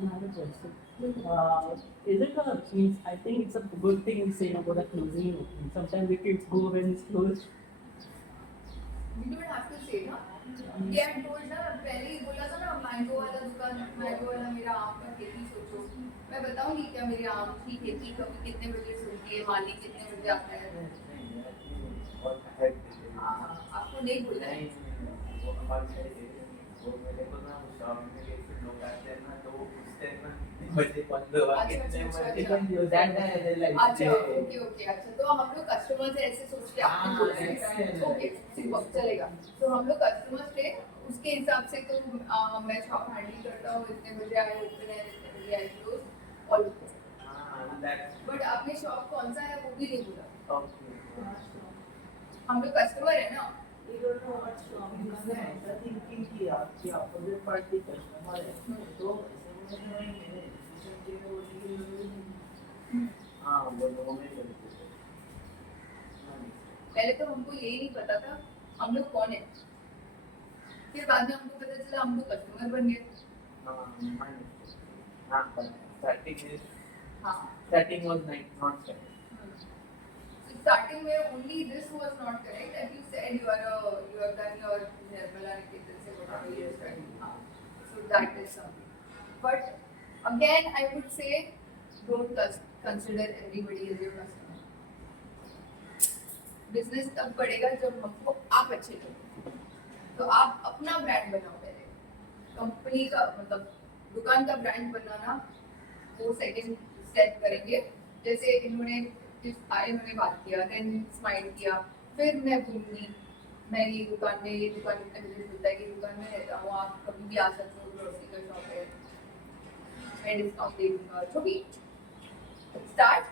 Another question. Is it means I think it's a good thing we say about the closing and opening. Sometimes the kids go when it's closed. We don't have to say ना, ये I told ना, पहले ही बोला था ना, मैंगो वाला दुकान, मैंगो वाला मेरा आम का खेती सोचो। मैं बताऊंगी क्या मेरे आम की खेती कभी कितने बजे सुनती है, माली कितने बजे आता है। हाँ, आपको नहीं बोला है। वो हमारे वो मेरे को ना शॉप में लेके लोग आते हैं ना तो उससे ना बजे 15 अच्छा, कितने अच्छा, बजे अच्छा। दैट लाइक अच्छा, ओके, अच्छा, तो हम लोग कस्टमर से ऐसे सोच के आपको हाँ, बोल ऐसा सकते है। हैं। ओके, चलेगा। तो हम लोग कस्टमर थे, उसके हिसाब से तो मैं शॉप हैंडल करता हूँ, इतने बजे आए ओपन है, इतने बजे आई क्लोज, ऑल ओके। हां दैट बट आपने शॉप कौन सा है वो भी नहीं बोला। ओके हम लोग कस्टमर है ना। You don't know what's wrong. मैंने ऐसा थिंकिंग की आपकी अपोजिट पार्टी कस्टमर है तो ऐसे में मैंने डिसीजन के लिए बोलने की जरूरत नहीं। हाँ वो लोगों में चलते थे। पहले तो हमको यही नहीं पता था हम लोग कौन है, फिर बाद में हमको पता चला हम लोग कस्टमर बन गए। हां हाँ, starting was not correct. starting में only this was not correct that you said you are done your Nirmala Niketan से whatever you said. So that is something. But again I would say don't consider everybody as your customer. Business तब बढ़ेगा जब हमको आप अच्छे लगो, तो आप अपना ब्रांड बनाओ पहले। कंपनी का मतलब दुकान का ब्रांड बनाना वो सेकंड स्टेप करेंगे। जैसे इन्होंने बात किया, देन स्माइल किया, फिर मैं बोलूँगी मैं ये दुकान इतने बजे खुलता है, ये दुकान में रहता हूँ, आप कभी भी आ सकते हो, ग्रोसरी का शॉप है, मैं डिस्काउंट दे दूँगा, जो भी। स्टार्ट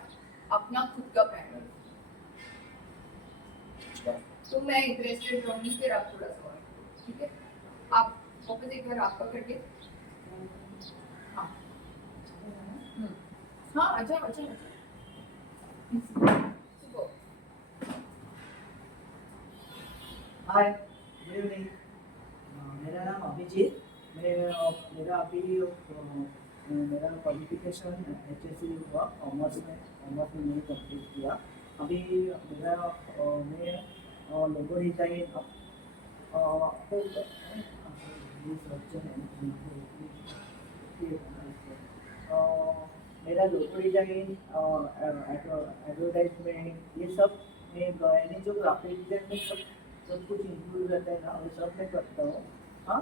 अपना खुद का ब्रांड। तो मैं इंटरेस्टेड रहूँगी, फिर आप थोड़ा सा और, ठीक है। आप वापस एक बार आपका करके, हाँ हाँ, अच्छा। हाय, गुड इवनिंग। मेरा नाम अभिजीत। मेरा अभी मेरा क्वालिफिकेशन HSC हुआ, कॉमर्स में मैंने कंप्लीट किया। अभी मेरा मैं लोगो डिजाइन मेरा लोगो डिजाइन एडवर्टाइजमेंट ये सब यानी जो ग्राफिक डिजाइन में सब कुछ इंक्लूड रहता है ना, वो सब मैं करता हूँ। हाँ,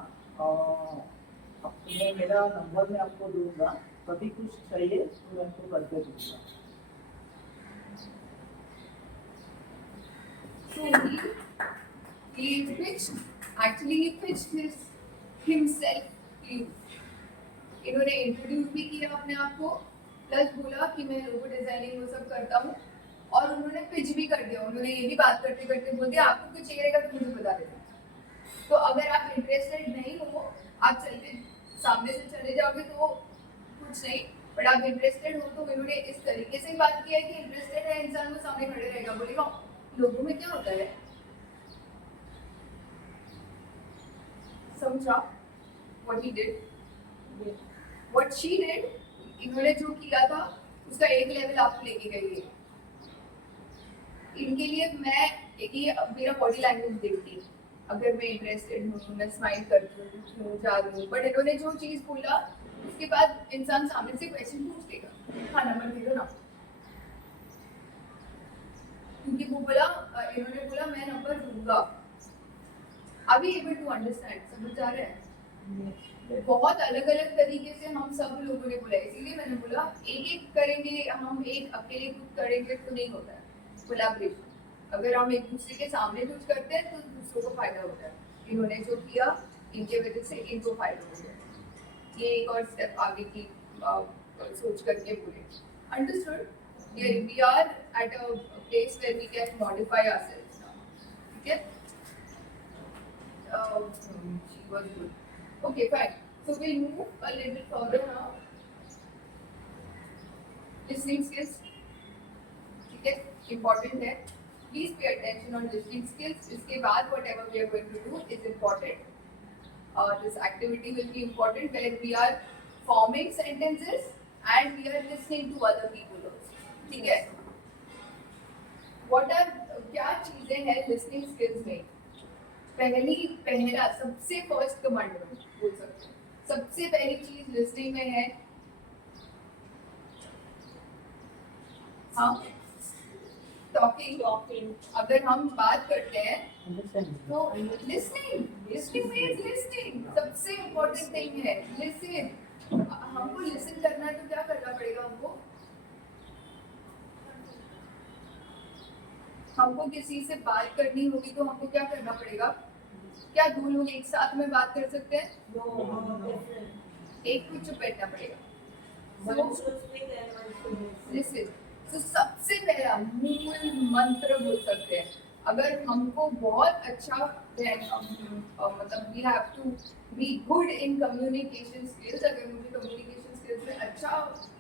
मैं मेरा नंबर मैं आपको दूंगा, कभी कुछ चाहिए तो मैं आपको करके दूंगा। So he pitched himself to you. इन्होंने इंट्रोड्यूस भी किया अपने आप को, प्लस बोला कि मैं लोगो डिजाइनिंग वो सब करता हूँ, और उन्होंने पिच भी कर दिया। उन्होंने ये भी बात करते करते बोल दिया आपको कुछ चाहिए रहेगा तो मुझे बता देना। तो अगर आप इंटरेस्टेड नहीं हो, आप चलते सामने से चले जाओगे तो कुछ नहीं, बट आप इंटरेस्टेड हो तो इन्होंने इस तरीके से बात किया है कि इंटरेस्टेड है इंसान वो सामने खड़े रहेगा, बोलेगा लोगों में क्या होता है, समझा what he did, what she did, इन्होंने जो किया था उसका एक लेवल आप लेके गई है। इनके लिए मैं ये मेरा बॉडी लैंग्वेज देखती है, अगर मैं इंटरेस्टेड हूँ मैं स्माइल करती हूँ जा रही हूँ, बट इन्होंने जो चीज़ बोला उसके बाद इंसान सामने से क्वेश्चन पूछ लेगा, हाँ नंबर दे दो ना, क्योंकि वो बोला इन्होंने बोला मैं नंबर दूंगा। अभी एबल टू अंडरस्टैंड, समझ आ रहा है? बहुत अलग अलग तरीके से हम सब लोगों ने बोला, इसीलिए मैंने बोला एक एक करेंगे, हम एक अकेले कुछ करेंगे तो नहीं होता है, कोलैबोरेशन। अगर हम एक दूसरे के सामने कुछ करते हैं तो दूसरों को फायदा होता है। इन्होंने जो किया इनके वजह से इनको फायदा हो गया। ये एक और स्टेप आगे की सोच करके बोले, understood? we are at a place where we can modify ourselves now. Okay? She was good. Okay, fine. So we'll move a little further now. Listening skills. Okay, important है. Please pay attention on listening skills. इसके बाद whatever we are going to do is important. This activity will be important where we are forming sentences and we are listening to other people also. ठीक है? What are क्या चीजें हैं listening skills में? पहला सबसे फर्स्ट कमांडमेंट बोल सकते हैं, सबसे पहली चीज लिस्टिंग में है हाँ टॉकिंग। अगर हम बात करते हैं तो लिसनिंग मीन्स लिसनिंग, सबसे इम्पोर्टेंट थिंग है लिसन। हमको लिसन करना है तो क्या करना पड़ेगा हमको किसी से बात करनी होगी तो हमको क्या करना पड़ेगा? क्या दो लोग एक साथ में बात कर सकते हैं? एक को चुप बैठना पड़ेगा। लिसन, तो सबसे पहला मूल मंत्र बोल सकते हैं। अगर हमको बहुत अच्छा मतलब we have to be good in communication skills, अगर मुझे कम्युनिकेशन स्किल्स में अच्छा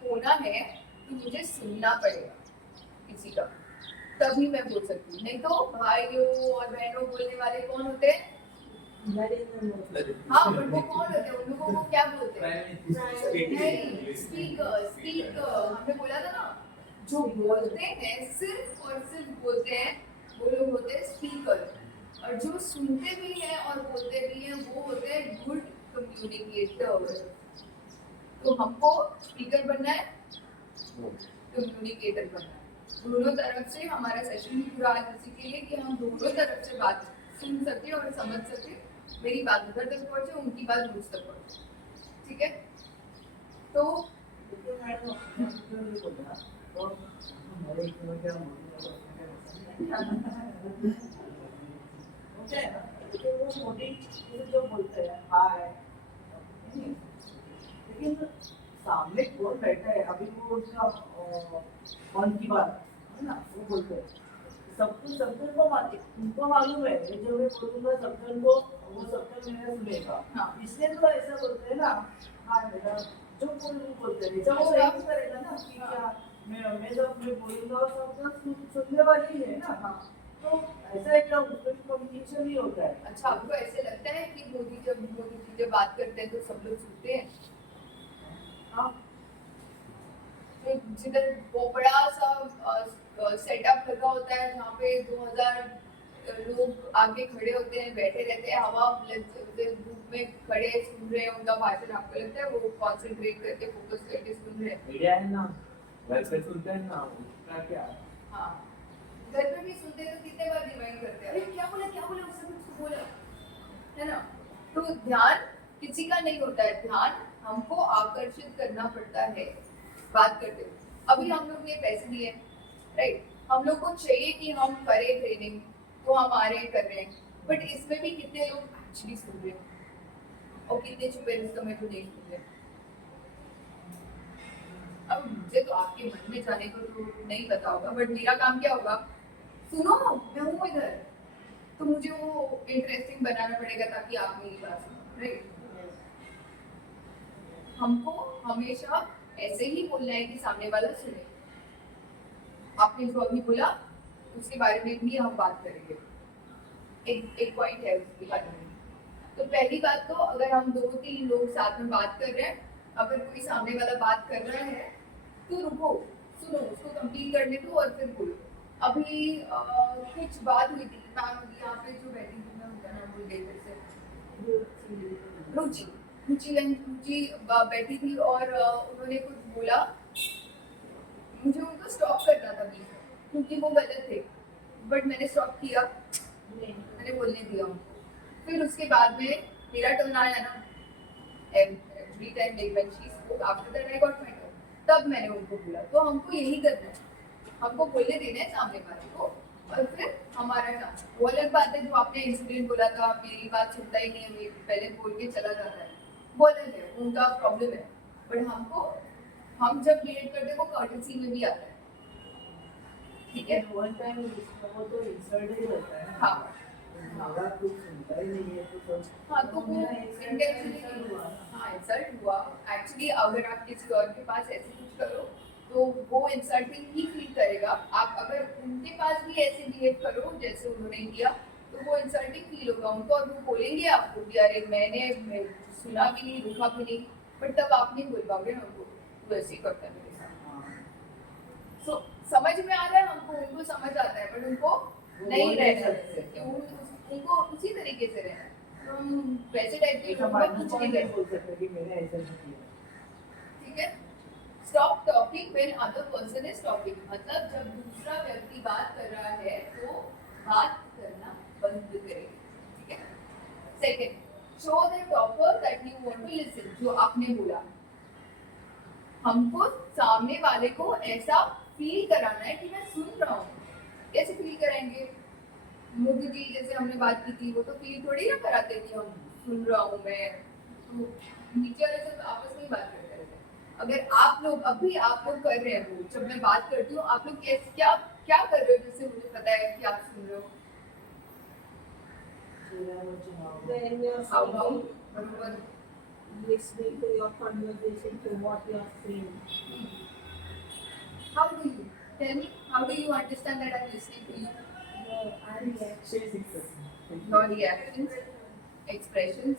होना है तो मुझे सुनना पड़ेगा किसी का, तभी मैं बोल सकती हूँ। नहीं तो भाइयों और बहनों बोलने वाले कौन होते हैं? हाँ, बट वो कौन होते हैं? उन लोगों को क्या बोलते हैं? स्पीकर। हमने बोला था ना, जो बोलते हैं सिर्फ और सिर्फ बोलते हैं वो लोग होते हैं स्पीकर, और जो सुनते भी हैं और बोलते भी हैं वो होते हैं गुड कम्युनिकेटर। तो हमको स्पीकर बनना है, कम्युनिकेटर बनना है। दोनों तरफ से हमारा सेशन पूरा आज इसी के लिए कि हम दोनों तरफ से बात सुन सके और समझ सके, मेरी बात उधर तक पहुंचे, उनकी बात मुझ तक पहुंचे। ठीक है? तो जो बोलते हैं हाय, लेकिन सामने कौन बैठा है? अभी वो उसका मन की बात है ना, वो बोलते हैं सबको उनको मालूम है जो मैं बोलूँगा सबको वो सबको मेरा सुनेगा। हाँ, इसलिए तो ऐसा बोलते हैं ना, हाँ मेरा जो बोलते हैं जब वो यही करेगा ना कि क्या मैं जब मैं बोलूँगा सब सुनने वाली है ना। हाँ, तो ऐसा एक कम्युनिकेशन ही होता है। अच्छा, आपको ऐसे लगता है कि मोदी जी जब बात करते हैं तो सब लोग सुनते हैं? हाँ, तो जिधर वो बड़ा सा सेटअप लगा होता है जहाँ पे 2000 लोग आगे खड़े होते हैं, बैठे रहते हैं, हवा धूप में खड़े सुन रहे हैं उनका भाषण, आपको लगता है वो कॉन्सेंट्रेट करके फोकस करके सुन रहे हैं? मीडिया है ना, वैसे सुनते हैं ना, उसका क्या? हाँ, घर पे भी सुनते हैं तो कितने बार रिमाइंड करते हैं, अरे क्या बोला उससे कुछ बोला, है ना? तो ध्यान किसी का नहीं होता है, ध्यान हमको आकर्षित करना पड़ता है बात करते हुए। अभी हम लोग ने पैसे दिए, राइट? हम लोग को चाहिए कि हम करें ट्रेनिंग, तो हम आ रहे हैं कर रहे हैं, बट इसमें भी कितने लोग एक्चुअली सुन रहे हैं और कितने छुपे रुस्तम में तो नहीं सुन रहे। अब मुझे तो आपके मन में जाने को तो नहीं पता होगा, बट मेरा काम क्या होगा? सुनो, मैं हूँ इधर, तो मुझे वो इंटरेस्टिंग बनाना पड़ेगा ताकि आप मेरी बात सुनो, राइट? हमको हमेशा ऐसे ही बोलना है कि सामने वाला सुने। आपने जो अभी बोला उसके बारे में भी हम बात करेंगे, एक पॉइंट है उसके बारे में। तो पहली बात तो अगर हम 2-3 लोग साथ में बात कर रहे हैं, अगर कोई सामने वाला बात कर रहा है तो रुको, सुनो, उसको कंप्लीट करने दो और फिर बोलो। अभी कुछ बात हुई थी, मैम अभी यहाँ पे जो बैठी थी, मैं उनका नाम भूल गई फिर से, रुचि बैठी थी और उन्होंने कुछ बोला, मुझे उनको स्टॉप करना था बीच में, क्योंकि वो गलत थे, बट मैंने स्टॉप किया, मैंने बोलने दिया उनको। फिर उसके बाद में मेरा टर्न आया ना, every time like when she spoke after that I got my turn, तब मैंने उनको बोला। तो हमको यही करना है, हमको बोलने देना है सामने वाले को और फिर हमारा काम। वो अलग बात है जो आपने इंसिडेंट बोला था, मेरी बात सुनता ही नहीं है, मेरी पहले बोल के चला जाता है, वो अलग है, उनका प्रॉब्लम है। बट हमको, हम जब रिलेट करते हैं वो कर्टेसी में भी आता है, ठीक है? वन टाइम वो तो इंसल्ट ही रहता है। हाँ अगर कुछ सुनता ही नहीं है तो हाँ, तो वो मेरा insult इंटेंशनली, हुआ। हाँ इंसल्ट हुआ। एक्चुअली अगर आप किसी और के पास ऐसे कुछ करो तो वो इंसल्टिंग ही फील करेगा। आप अगर उनके पास भी ऐसे बिहेव करो जैसे उन्होंने किया तो वो इंसल्टिंग फील होगा उनको, और वो बोलेंगे आपको कि अरे मैं सुना भी नहीं, रुका भी नहीं, बट तब आप नहीं बोल पाओगे ना उनको, वो ऐसे ही करता है मेरे साथ। सो समझ में आ रहा है हमको, उनको समझ आता है, बट उनको नहीं रहना है कि उनको उसी तरीके से रहना है। तो हम वैसे टाइप के लोगों को कुछ नहीं कर बोल सकते कि मैंने ऐसा नहीं किया। ठीक है? Stop talking when other person is talking, मतलब जब दूसरा व्यक्ति बात कर रहा है तो बात करना बंद करें, ठीक है? Second, show the topper that you want to listen, जो आपने बोला, हमको सामने वाले को ऐसा फील कराना है कि मैं सुन रहा हूँ। कैसे फील कराएंगे? मुझे जी जैसे हमने बात की थी, वो तो फील थोड़ी ना कराते कि हम सुन रहा हूँ मैं, तो नीचे वाले सब आपस में ही बात करते रहते हैं। अगर आप लोग अभी आप लोग कर रहे हैं, वो जब मैं बात करती हूँ आप लोग कैसे क्या क्या कर रहे हो जिससे मुझे पता है कि आप सुन रहे हो? When you're How speaking, बरोबर। listening to your conversation, to what you're saying. How do you tell me? How do you understand that I'm listening to you? I react. Your reactions, expressions,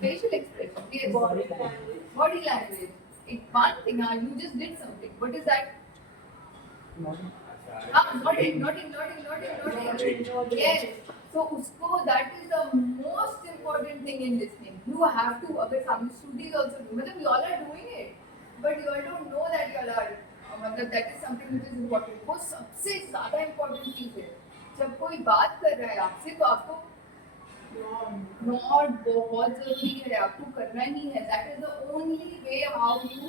facial expressions, yes. Body language. Body language. It's one thing. You just did something. What is that? Not in. Yes. So उसको that is the most important thing in listening. You have to. अगर some students also do. मतलब you all are doing it, but you all don't know that you all are. मतलब that is something which is important. वो सबसे ज़्यादा important चीज़ है. जब कोई बात कर रहा है आपसे तो आपको नॉट बहुत जरूरी है, आपको करना ही है। That is the only way how you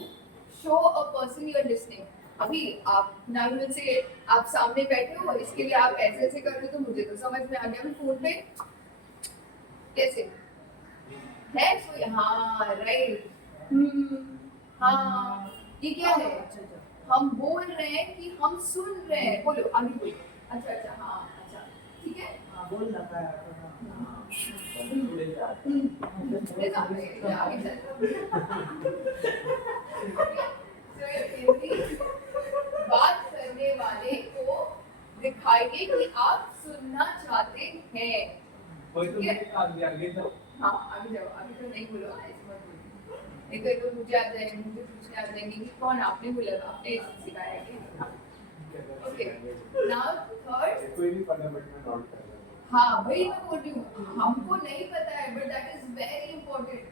show a person you are listening. अभी आप नॉर्मल से आप सामने बैठे हो, इसके लिए आप ऐसे ऐसे कर रहे हो तो मुझे तो समझ में आ गया। अभी फोन पे कैसे है, सो हाँ राइट, हाँ ये क्या है? हम बोल रहे हैं कि हम सुन रहे हैं। बोलो आगे बोलो। अच्छा अच्छा, हाँ अच्छा ठीक है। बोल रहा है बात करने वाले को दिखाइए कि आप सुनना चाहते हैं। हाँ आगे जाओ, अभी तो नहीं बोलो, ऐसे मत बोलो, नहीं तो मुझे आ जाएंगे, मुझे पूछने आ जाएंगे कि कौन आपने बोला, आपने सिखाया है क्या? ओके, नाउ थर्ड, कोई भी फंडामेंटल में नोट कर रहा है। हाँ वही मैं बोल रही हूँ, हमको नहीं पता है but that is very important.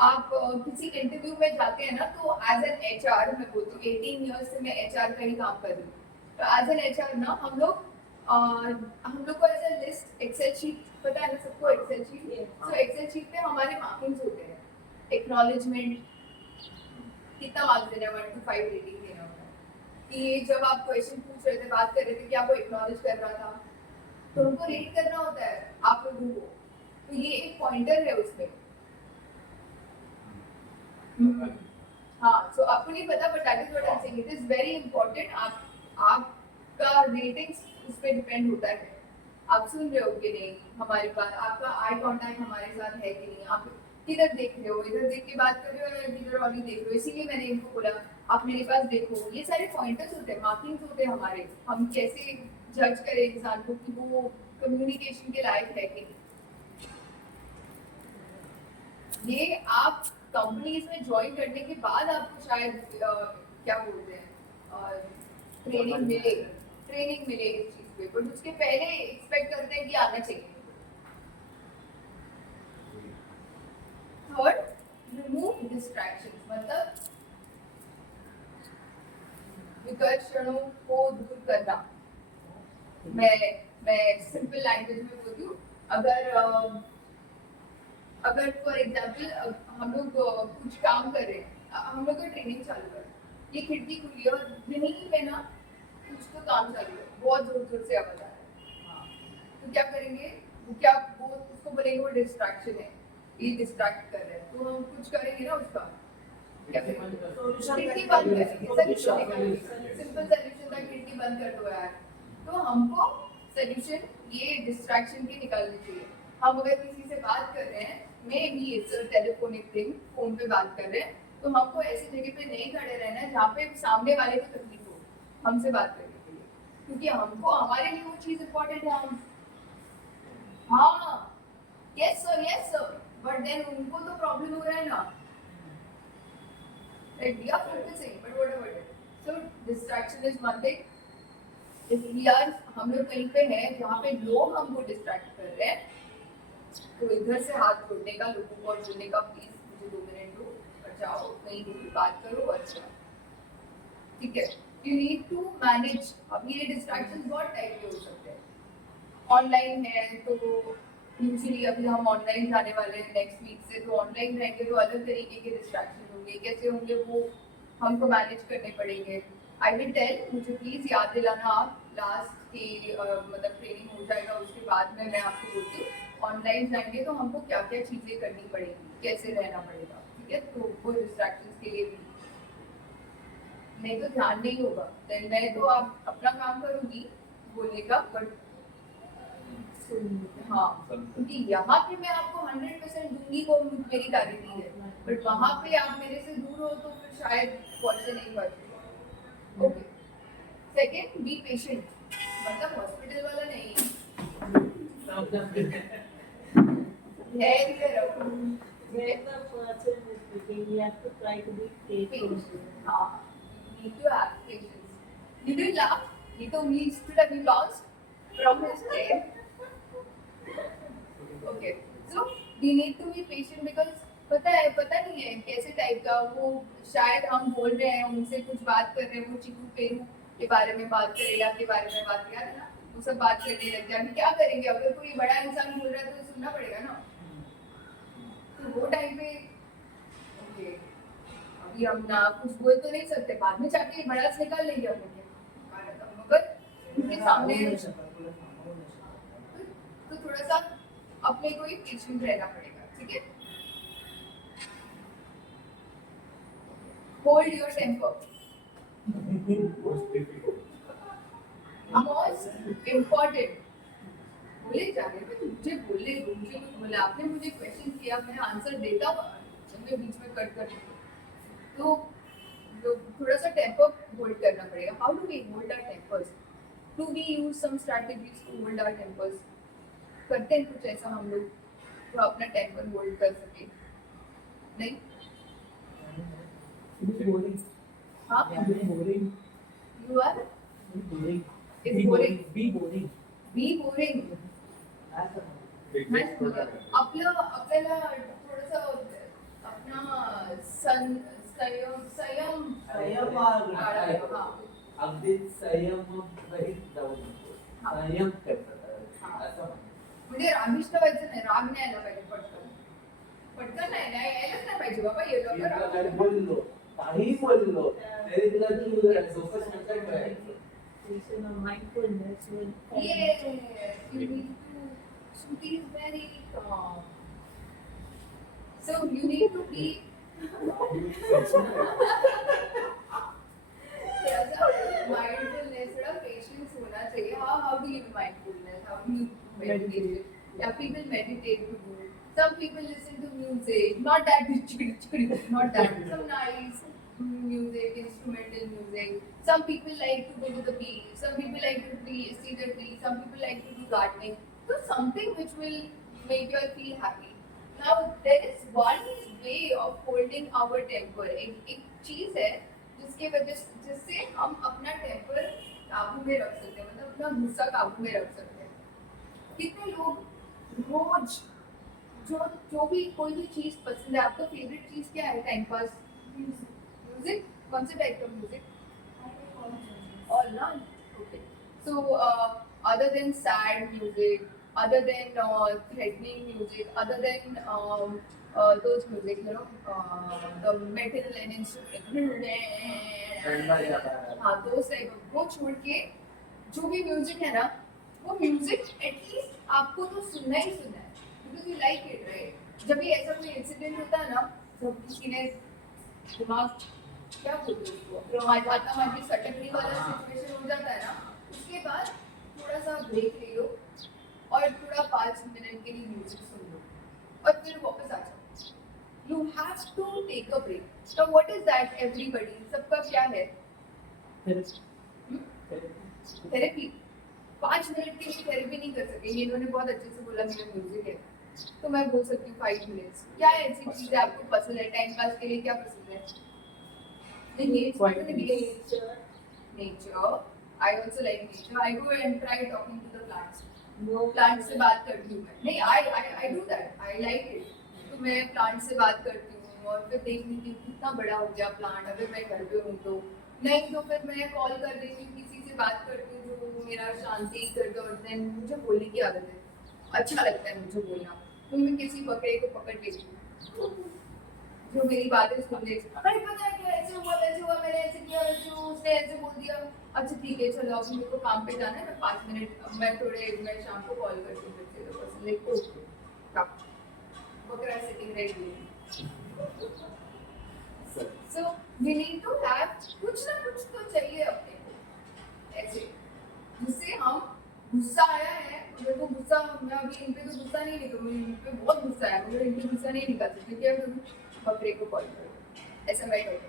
आप किसी इंटरव्यू में जाते हैं ना, तो एज एन एचआर, मैं बोलती हूँ 18 ईयर्स से मैं एचआर का ही काम कर रही हूँ, तो एज एन एचआर ना हम लोग को as a list, excel sheet पता है ना सबको, एक्सेल शीट। तो एक्सेल शीट पे हमारे मार्किंग्स होते हैं, एक्नॉलेजमेंट कितना मार्क्स देना है, 1 to 5 रेटिंग देना होता है कि जब आप क्वेश्चन पूछ रहे थे, बात कर रहे थे कि आपको एक्नॉलेज कर रहा था तो उनको रेट करना होता है आप लोगों को, तो ये एक पॉइंटर है उसमें। हाँ, सो आपको नहीं पता but that is what I am saying, it is very important. आपका रेटिंग्स उस पे डिपेंड होता है। आप सुन रहे हो कि नहीं हमारी बात, आपका आई कांटेक्ट हमारे साथ है कि नहीं, आप किधर देख रहे हो, इधर देख के बात कर रहे हो या किधर और नहीं देख रहे हो, इसीलिए मैंने इनको बोला आप मेरे पास देखो। ये सारे पॉइंटर्स होते हैं, मार्किंग्स होते हैं हमारे, हम कैसे जज करें इंसान को कि वो कम्युनिकेशन के लायक है कि नहीं। ये आप कंपनीज में ज्वाइन करने के बाद आपको शायद क्या बोलते हैं ट्रेनिंग मिले इस चीज पे, बट उसके पहले एक्सपेक्ट करते हैं कि आना चाहिए। थर्ड, रिमूव डिस्ट्रैक्शंस, मतलब विकर्षणों को दूर करना। मैं सिंपल लैंग्वेज में बोलती हूँ, अगर फॉर एग्जाम्पल हम लोग कुछ काम कर रहे हैं, हम लोग का ट्रेनिंग चालू है, ये खिड़की खुली है और यहीं पे ना कुछ तो काम चालू है, बहुत जोर जोर से आवाज आ रहा है, तो क्या करेंगे, वो उसको बोलेंगे वो डिस्ट्रैक्शन है, ये डिस्ट्रैक्ट कर रहे हैं, तो हम कुछ करेंगे ना उसका, क्या करेंगे, खिड़की बंद करेंगे। सिंपल सोल्यूशन था, खिड़की बंद कर दो यार। तो हमको सोल्यूशन ये डिस्ट्रैक्शन की निकालनी चाहिए। हम अगर किसी से बात कर रहे हैं, may be it's a telephonic thing, phone पे बात कर रहे हैं, तो हमको ऐसी जगह पे नहीं खड़े रहना है जहाँ पे सामने वाले को तकलीफ हो हमसे बात करने के लिए, क्योंकि हमको हमारे लिए वो चीज इम्पोर्टेंट है। हम हाँ यस सर, बट देन उनको तो प्रॉब्लम हो रहा है ना, like we are focusing but whatever it is. So distraction is one thing. If we are, हम लोग कहीं पे हैं जहाँ पे लोग हमको डिस्ट्रैक्ट कर रहे हैं, तो इधर से हाथ जोड़ने का, लोगों को जोड़ने का, प्लीज मुझे 2 मिनट दो और जाओ कहीं दूर बात करो, अच्छा ठीक है। You need to manage. अब ये डिस्ट्रैक्शन बहुत टाइप के हो सकते हैं। ऑनलाइन है तो यूजुअली अभी हम ऑनलाइन जाने वाले हैं नेक्स्ट वीक से, तो ऑनलाइन रहेंगे तो अलग तरीके के डिस्ट्रैक्शन होंगे, कैसे होंगे वो हमको मैनेज करने पड़ेंगे। आई विल टेल, मुझे प्लीज याद दिलाना आप लास्ट की मतलब ट्रेनिंग हो जाएगा उसके बाद में मैं आपको बोलती हूँ, ऑनलाइन जाएंगे तो हमको क्या क्या चीज़ें करनी पड़ेगी, कैसे रहना पड़ेगा, ठीक है। तो वो डिस्ट्रैक्शन के लिए भी नहीं तो ध्यान नहीं होगा, देन मैं तो आप अपना काम करूँगी बोलने का, बट हाँ, क्योंकि यहाँ पे मैं आपको 100% दूंगी, वो मेरी गारंटी है, बट वहाँ पे आप मेरे से दूर हो तो फिर शायद पहुँचे नहीं पाते। ओके, सेकेंड, बी पेशेंट, मतलब हॉस्पिटल वाला नहीं, धैर्य रखो। When the person is speaking, we have to try to be patient. हाँ, you need to have patience. You didn't laugh. He told me should have been lost from his chair. Okay, so we need to be patient because पता नहीं है कैसे टाइप का वो, शायद हम बोल रहे हैं उनसे कुछ बात कर रहे हैं, वो चिकू पेरू के बारे में बात करेगा, के बारे में बात किया है ना, वो सब बात करने लग जाए, क्या करेंगे, अगर कोई बड़ा इंसान बोल रहा है तो सुनना पड़ेगा ना, तो वो टाइम पे ओके अभी हम ना कुछ बोल तो नहीं सकते, बाद में जाके बड़ा निकाल लेंगे हम लोग, मगर उनके सामने तो थोड़ा सा अपने को ही पेशेंट रहना पड़ेगा, ठीक है। Hold your temper, most important. बोले जाने पे तो मुझे बोलने दो, मुझे कुछ बोला, आपने मुझे क्वेश्चन किया, मैं आंसर देता हूँ, मैं बीच में कट कर, तो थोड़ा सा टेम्पर होल्ड करना पड़ेगा। How do we hold our tempers? Do we use some strategies to hold our tempers? करते हैं कुछ ऐसा हम लोग तो अपना टेम्पर होल्ड कर सके? नहीं, हाँ, you are is boring, be boring. आपल्याला थोडंसं अपना संयम बाळगावा. हा. अगदीच संयम रहित जाऊ नको, संयम करतात असं म्हणतो. म्हणजे रागिष्ट व्हायचं नाही, राग नाही यायला पाहिजे पटकन नाही यायलाच नाही पाहिजे बाबा, येलो मी तुला काय बोललो, काही बोललो तरी तुला तू फोकस नका करायचं. Mindfulness will Yes, you need to be very calm. So you need to be mindfulness, थोड़ा patience होना चाहिए. How do you be mindfulness? How do you meditation. Yeah, people meditate to do. Some people listen to music, not that not that. Some nice music, instrumental music. Some people like to go to the beach. Some people like to see the trees. Some people like to do gardening. So something which will make you feel happy. Now there is one way of holding our temper. एक चीज है जिसके वजह जिससे हम अपना टेम्पर काबू में रख सकते हैं, मतलब अपना गुस्सा काबू में रख सकते हैं. कितने लोग रोज जो जो भी कोई भी चीज पसंद है, आपका फेवरेट चीज क्या है टाइम पास? म्यूजिक. कौन से टाइप का music? All none. Okay. So other than sad music, other than threatening music, other than those music, you know, the metal and instrument. हाँ, those type of वो छोड़ के जो भी म्यूजिक है ना, वो म्यूजिक एटलीस्ट आपको तो सुनना ही सुनना है, because you like it, right? जब भी ऐसा कोई इंसिडेंट होता है ना, जब किसी ने दिमाग क्या बोलते हैं उसको, माता सटकने वाला सिचुएशन हो जाता है ना, उसके बाद थोड़ा सा ब्रेक ले लो और थोड़ा 5 मिनट के लिए म्यूजिक सुन लो और फिर वापस आ जाओ. You have to take a break. So what is that everybody, सबका क्या है? थेरेपी. 5 मिनट के लिए थेरेपी नहीं कर सके, ये इन्होंने बहुत अच्छे से बोला मेरा म्यूजिक है, तो मैं बोल सकती हूँ 5 मिनट्स. क्या ऐसी चीज़ है आपको पसंद है टाइम पास के लिए, क्या पसंद है? Nature. I also like nature. I go and try talking to the plants. Plants से बात करती हूँ मैं. नहीं, I do that. I like it. तो मैं प्लांट से बात करती हूँ और फिर देख लेती हूँ कितना बड़ा हो गया प्लांट. अगर मैं घर पे हूँ तो नहीं, तो फिर मैं कॉल कर देती हूँ, किसी से बात करती हूँ जो मेरा शांति कर दो. और देन मुझे बोलने की आदत है, अच्छा लगता है मुझे बोलना, तो मैं किसी बकरे को पकड़ लेती हूँ जो मेरी बातें सुन ले. अरे पता है क्या, ऐसे हुआ वैसे हुआ, मैंने ऐसे किया वैसे हुआ, उसने ऐसे बोल दिया. अच्छा ठीक है, चलो अभी मेरे को काम पे जाना है, मैं 5 मिनट, मैं शाम को कॉल करती हूँ फिर से. तो बस लाइक ओके, बकरा sitting right. So we need to have कुछ ना कुछ तो चाहिए अपने को ऐसे, जिससे हम गुस्सा आया है, मेरे को गुस्सा, मैं अभी इन पे तो गुस्सा नहीं निकलूंगी, इन पे बहुत गुस्सा है, मगर इन पे गुस्सा नहीं निकाल सकती, क्या करूँ? बकरे को कॉल करो, ऐसा मैं करूँ.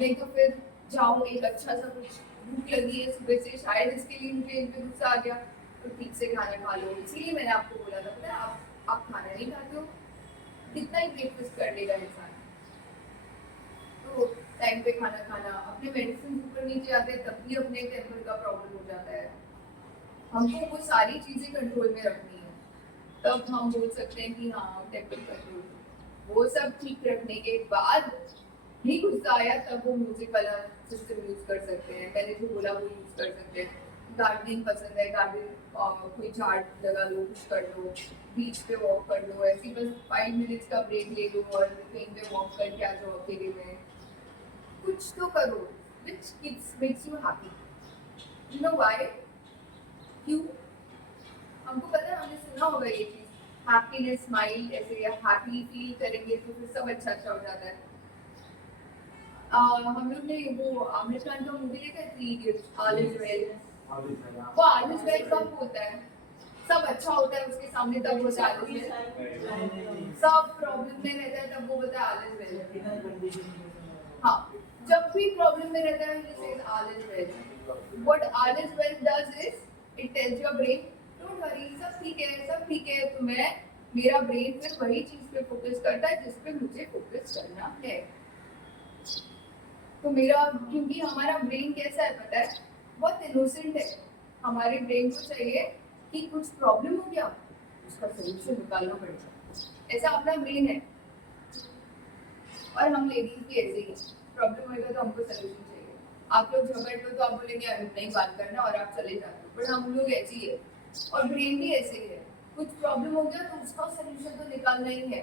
नहीं तो फिर जाओ, एक अच्छा सा कुछ, भूख लगी है सुबह से, शायद इसके लिए मुझे इन पे गुस्सा आ गया, तो ठीक से खाना खा लो. इसीलिए मैंने आपको बोला था, पता है आप खाना नहीं खाते हो, कितना ही ब्रेकफास्ट कर लेगा इंसान. तो टाइम पे खाना खाना, अपने मेडिसिन ऊपर नीचे आते हैं तब भी अपने टेम्पर का प्रॉब्लम हो जाता है. हमको वो सारी चीज़ें कंट्रोल में रखनी है, तब हम बोल सकते हैं कि हाँ टेम्पर कंट्रोल. वो सब ठीक रखने के बाद भी गुस्सा आया, तब वो म्यूजिक वाला सिस्टम यूज कर सकते हैं. मैंने जो बोला वो यूज कर सकते हैं. गार्डनिंग पसंद है, गार्डन कोई झाड़ लगा लो, कुछ कर लो, बीच पे वॉक कर लो, ऐसे बस 5 मिनट्स का ब्रेक ले लो और कहीं पे वॉक करके आ जाओ अकेले में. कुछ तो करो which makes you happy. You know why? क्यों? हमको पता है, हमने सुना होगा ये चीज, हैप्पीनेस स्माइल, ऐसे हैप्पी फील करेंगे तो फिर सब अच्छा अच्छा हो जाता है. हम लोग ने वो आमिर खान का मूवी देखा है, 3 Idiots, ऑल इज वेल. वो ऑल इज वेल कब होता है? सब अच्छा होता है उसके सामने तब होता है ऑल इज वेल. सब प्रॉब्लम में रहता है तब वो बोलता है ऑल इज वेल. हाँ, जब भी प्रॉब्लम में रहता है he says all is well. What all is well does is it tells your brain don't worry, सब ठीक है, सब ठीक है. तो मेरा ब्रेन फिर वही चीज पे फोकस करता है जिस पे मुझे फोकस करना है. तो मेरा, क्योंकि हमारा ब्रेन कैसा है पता है, बहुत इनोसेंट है. हमारे ब्रेन को चाहिए कि कुछ प्रॉब्लम हो गया, उसका सोल्यूशन निकालना पड़ेगा. ऐसा अपना ब्रेन है. और हम लेडीज भी ऐसे ही, प्रॉब्लम होगा तो हमको सोल्यूशन चाहिए. आप लोग झगड़ लो तो आप बोलेंगे नहीं बात करना और आप चले जाते हो, बट हम लोग ऐसे ही है और ब्रेन भी ऐसे ही है. कुछ प्रॉब्लम हो गया तो उसका सोल्यूशन तो निकालना ही है.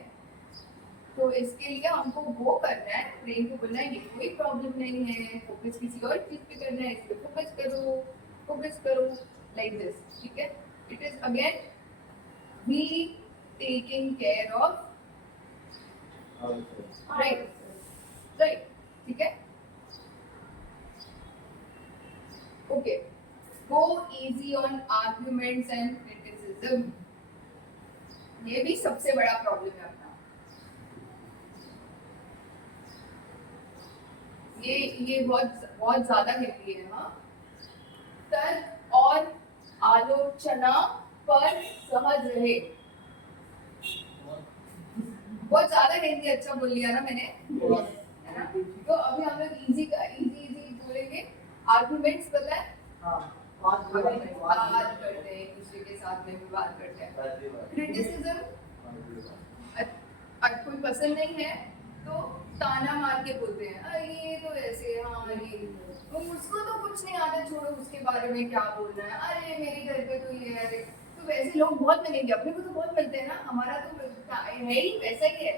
तो इसके लिए हमको वो करना है, ब्रेन को बोलना है ये कोई प्रॉब्लम नहीं है, फोकस किसी और चीज पे करना है, इस पे फोकस करो लाइक दिस. ठीक है? It is again we taking care of right. ठीक है? Okay, go easy on arguments and criticism. ये भी सबसे बड़ा प्रॉब्लम है अपना। ये बहुत बहुत ज्यादा कहती है। हाँ, तर्क और आलोचना पर सहज रहे। बहुत ज्यादा हिंदी अच्छा बोल लिया ना मैंने, है ना? तो अभी हम लोग इजी बोलेंगे। आर्गुमेंट्स पता है? हाँ, बात बात करते हैं, एक दूसरे के साथ में विवाद करते हैं। क्रिटिसिज्म, कोई पसंद नहीं है तो ताना मार के बोलते हैं, अरे ये तो ऐसे, हाँ ये तो उसको तो कुछ नहीं आता, छोड़ो उसके बारे में क्या बोलना है, अरे मेरे घर पे तो ये है। अरे तो वैसे लोग बहुत मिलेंगे, अपने को तो बहुत मिलते हैं ना, हमारा तो है ही वैसा ही है।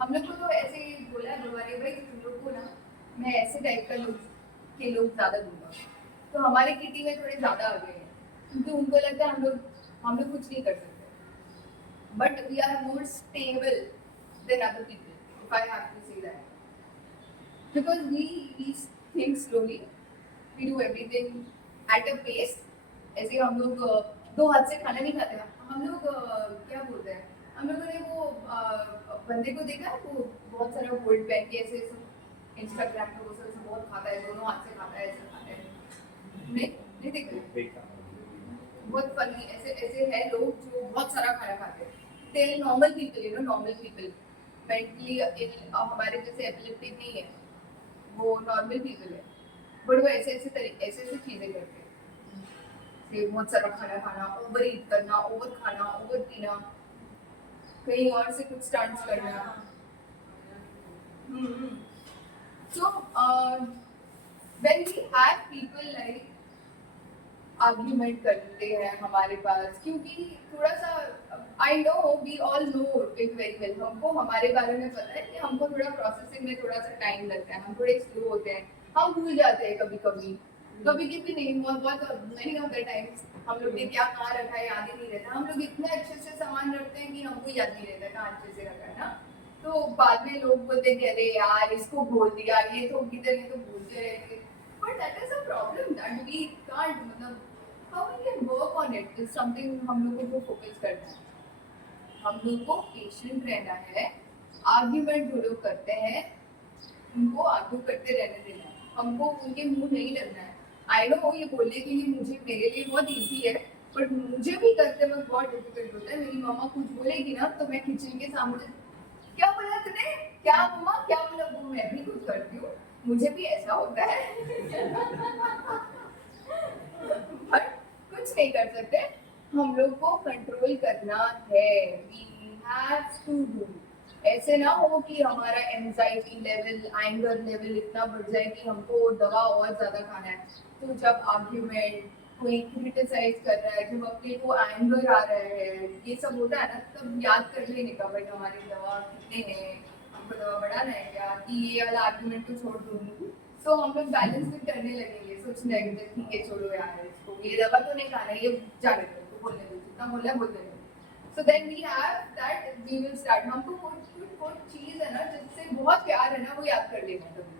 हम लोग को तो ऐसे ही बोला है दोबारा, भाई तुम लोग को ना मैं ऐसे टाइप का लोग ज्यादा दूंगा, तो हमारे किटी में थोड़े ज्यादा आ गए हैं, क्योंकि उनको लगता है हम लोग कुछ नहीं कर सकते। But we are more stable than other people, if I have to say that. Because we think slowly, we do everything at a pace. ऐसे हम लोग दो हाथ से खाना नहीं खाते हैं। हम लोग क्या बोलते हैं, हम लोगों ने वो बंदे को देखा है, वो बहुत सारा गोल्ड पहन के ऐसे इंस्टाग्राम पे वो सब बहुत खाता है, दोनों हाथ से खाता है, ऐसे खाता है। नहीं देखा? बहुत फनी ऐसे है लोग जो बहुत सारा खाना खाते हैं। They are normal people, you know, normal people. Mentally ill, हमारे जैसे एपिलेप्टिक नहीं है, वो नॉर्मल पीपल है, बट वो ऐसे चीजें करते हैं। बहुत सारा खाना खाना, ओवर ईट करना, ओवर खाना, ओवर पीना, कहीं और से कुछ स्टंट्स करना। So when we have people like argument करते हैं हमारे पास, क्योंकि थोड़ा सा I know, we all know it very well, हमको हमारे बारे में पता है कि हमको थोड़ा प्रोसेसिंग में थोड़ा सा टाइम लगता है, हम थोड़े स्लो होते हैं, हम भूल जाते हैं कभी नहीं, बहुत मेनी ऑफ द टाइम्स हम लोग ने क्या कहाँ रखा है याद ही नहीं रहता। हम लोग इतने अच्छे से सामान रखते हैं कि हमको याद नहीं रहता कहाँ अच्छे से रखा है ना, तो बाद में लोग बोलते हैं अरे यार इसको बोल दिया, ये तो किधर, ये तो भूलते रहते। But that is a problem that we can't, मतलब how we can work on it is something हम लोगों को फोकस करना है। हम लोग को पेशेंट रहना है। आर्ग्यूमेंट जो लोग करते हैं उनको आर्ग्यू करते रहने देना है, हमको उनके मुंह नहीं लगना है। आई नो ये बोलने के लिए मुझे, मेरे लिए बहुत इजी है, बट मुझे भी करते वक्त बहुत डिफिकल्ट होता है। मेरी मम्मा कुछ बोलेगी ना तो मैं किचन के सामने, क्या बोला तूने, क्या मम्मा क्या बोला, वो मैं भी कुछ करती हूँ, मुझे भी ऐसा होता है। बट कुछ नहीं कर सकते, हम लोग को कंट्रोल करना है। We have to do। ऐसे ना हो कि हमारा एंजाइटी लेवल, एंगर लेवल इतना बढ़ जाए कि हमको दवा और ज्यादा खाना है। तो जब आर्ग्यूमेंट, कोई क्रिटिसाइज कर रहा है, जब अपने को एंगर आ रहा है, ये सब होता है ना, तब याद कर लेने का भाई हमारी दवा कितने हैं, हमको दवा बढ़ाना है क्या, कि ये वाला आर्ग्यूमेंट को छोड़ दूँ। तो हम लोग बैलेंस भी करने लगेंगे, सोचने लगेंगे ठीक है छोड़ो यार इसको, ये दवा तो नहीं खाना, ये जाने दो, तो बोलने दो, जितना बोलना है बोलने दो। So then we have that, we will start। हमको कोई चीज है ना जिससे बहुत प्यार है ना, वो याद कर लेना कभी।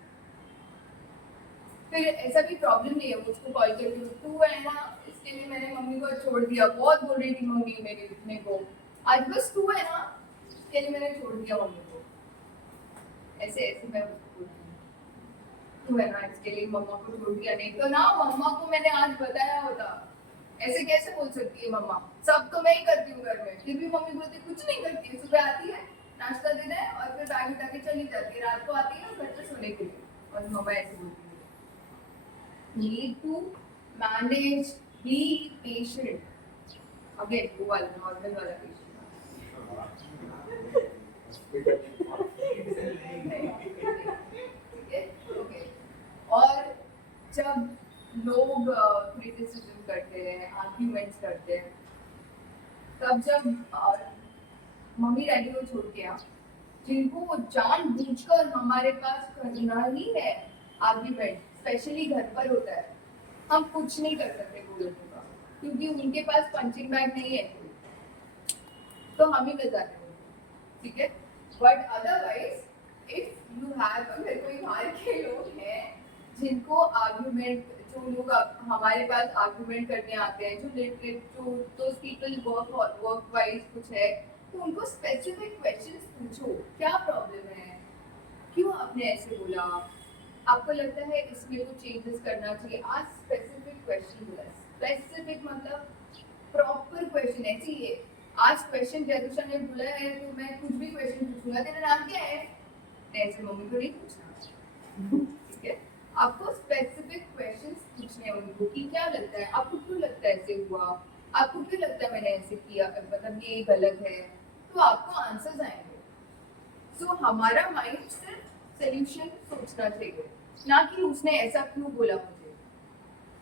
फिर ऐसा भी प्रॉब्लम नहीं है, उसको कॉल करके तू है ना, इसके लिए मैंने मम्मी को छोड़ दिया, बहुत बोल रही थी मम्मी मेरे को, आज बस तू है ना, इसके लिए मैंने छोड़ दिया मम्मी को। ऐसे मैं उसको बोलती हूँ, तू है ना इसके लिए मम्मा को छोड़ दिया, नहीं तो ना मम्मा को मैंने आज बताया होता। ऐसे कैसे बोल सकती है मम्मा, सब तो मैं ही करती हूँ घर में, फिर भी मम्मी बोलती कुछ नहीं करती है। सुबह आती है, नाश्ता देना है और फिर बैग उठा के चली जाती है, रात को आती है घर पे सोने के लिए, और मम्मा ऐसे बोलती है। Need to manage, be patient। Again वो वाला नॉर्मल वाला patient। और जब लोग क्रिटिसिज्म करते हैं, आर्ग्यूमेंट्स करते हैं, तब जब मम्मी डैडी को छोड़ के जिनको जानबूझकर हमारे पास करना ही है आर्ग्यूमेंट, स्पेशली घर पर होता है, हम कुछ नहीं कर सकते वो लोगों का, क्योंकि उनके पास पंचिंग बैग नहीं है, तो हम ही बजाते हैं, ठीक है। But otherwise if you have, अगर कोई बाहर के लोग हैं जिनको आर्ग्यूमेंट, जो लोग हमारे पास आर्ग्यूमेंट करने आते हैं, जो दोज पीपल वर्क वाइज कुछ है, तो उनको स्पेसिफिक क्वेश्चंस पूछो, क्या प्रॉब्लम है, क्यों आपने ऐसे बोला, आपको लगता है इसमें कुछ चेंजेस करना चाहिए। आज स्पेसिफिक क्वेश्चन बोला, स्पेसिफिक मतलब प्रॉपर क्वेश्चन। ऐसे ही है, आज क्वेश्चन जैदुशा ने बोला है तो मैं कुछ भी क्वेश्चन पूछूंगा, तेरा नाम क्या है, ऐसे मम्मी को नहीं पूछना, ठीक है। आपको स्पेसिफिक क्वेश्चंस पूछने हैं उनको कि क्या लगता है, आपको क्यों लगता है ऐसे हुआ, आपको क्यों लगता है मैंने ऐसे किया, मतलब ये गलत है, तो आपको आंसर्स आएंगे। सो हमारा माइंड सिर्फ सोल्यूशन सोचना चाहिए, ना कि उसने ऐसा क्यों बोला मुझे,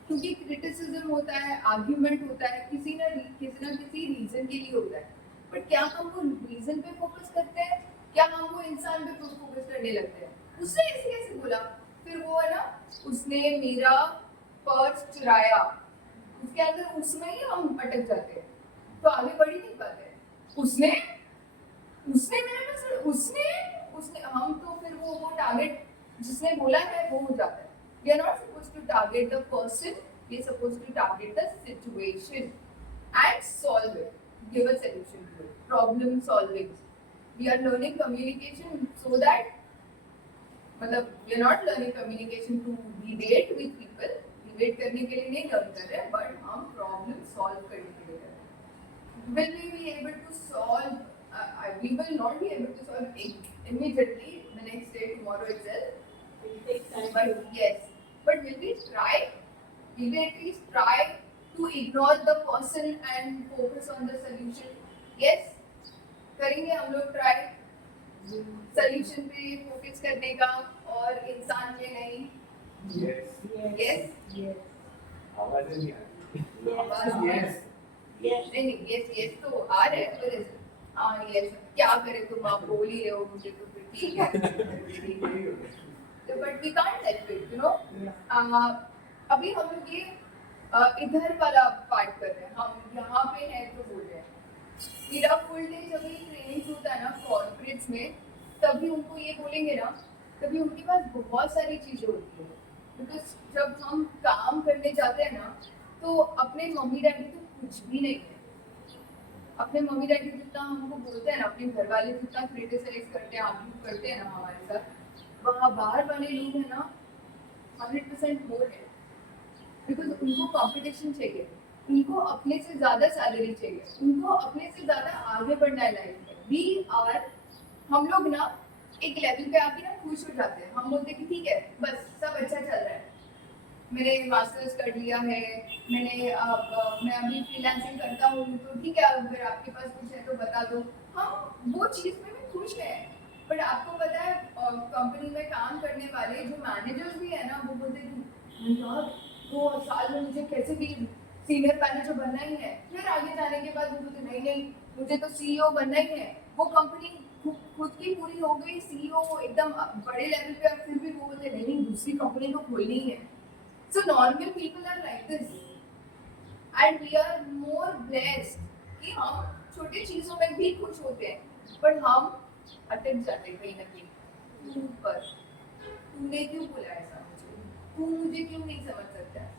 क्योंकि क्रिटिसिज्म होता है, आर्ग्यूमेंट होता है, किसी ना किसी रीजन के लिए होता है, बट क्या हम वो रीजन पे फोकस करते हैं, क्या हम वो इंसान पे फोकस करने लगते हैं, उसने ऐसे कैसे बोला, फिर वो है ना, उसने मेरा पर्स चुराया, उसके अंदर उसमें ही हम अटक जाते हैं, तो आगे बढ़ ही नहीं पाते। उसने उसने मेरे पास उसने उसने हम तो फिर वो टारगेट जिसने बोला है वो हो जाता है। We are not supposed to target the person, we are supposed to target the situation and solve it, give a solution to it, problem solving. We are learning communication so that मतलब we are not learning communication to debate with people, debate करने के लिए नहीं learn कर रहे हैं, but हम problem solve करने के लिए कर रहे हैं। Will we be able to solve? We will not be able to solve immediately the next day, tomorrow itself. It takes time. But yes, but will we try? Will we at least try to ignore the person and focus on the solution? Yes, करेंगे हम लोग try solution पे focus करने का और इंसान पे नहीं। Yes. Yes, Yes. आवाज़ नहीं आ रही। आवाज़ Yes. Yes. नहीं नहीं yes yes तो आ रहे हैं फिर हाँ yes क्या करें तुम आप बोल ही रहे हो मुझे तो फिर ठीक है but we can't help it, you know. अभी हम लोग ये इधर वाला पार्ट कर रहे हैं, हम यहाँ पे हैं तो बोल रहे हैं। मेरा फुल डे जब ये ट्रेनिंग होता है ना कॉर्पोरेट्स में, तभी उनको ये बोलेंगे ना, तभी उनके पास बहुत सारी चीज़ें होती हैं, बिकॉज जब हम काम करने जाते हैं ना, तो अपने मम्मी डैडी तो कुछ भी नहीं है, अपने मम्मी डैडी जितना हमको बोलते हैं ना, अपने घर वाले जितना क्रिटिसाइज करते हैं, आर्ग्यू करते हैं ना हमारे साथ, वहाँ बाहर वाले लोग हैं ना 100% मोर है, बिकॉज उनको कंपटीशन चाहिए, उनको अपने से ज़्यादा सैलरी चाहिए, उनको अपने से ज़्यादा आगे बढ़ना है लाइफ में। वी आर हम लोग ना एक लेवल पे आके ना खुश हो जाते हैं, हम बोलते हैं कि ठीक है बस सब अच्छा चल रहा है, मैंने मास्टर्स कर लिया है, मैं अभी फ्रीलांसिंग करता हूँ तो ठीक है, अगर आपके पास कुछ है तो बता दो, हम वो चीज़ में भी खुश हैं। बट आपको पता है कंपनी में काम करने वाले जो मैनेजर्स भी है ना, वो बोलते हैं यार वो साल में मुझे कैसे भी सीनियर मैनेजर बनना ही है, फिर आगे जाने के बाद वो बोलते नहीं नहीं मुझे तो सीईओ बनना ही है, वो कंपनी खुद की पूरी हो गई, सीईओ एकदम बड़े लेवल पे, अब फिर भी वो बोलते नहीं नहीं दूसरी कंपनी तो खोलनी ही है। So normal people are like this, and we are more blessed कि हम छोटी चीजों में भी खुश होते हैं, पर हम अटक जाते हैं कहीं ना कहीं तू पर, तूने क्यों बोला ऐसा मुझे, तू मुझे क्यों नहीं समझ सकता है।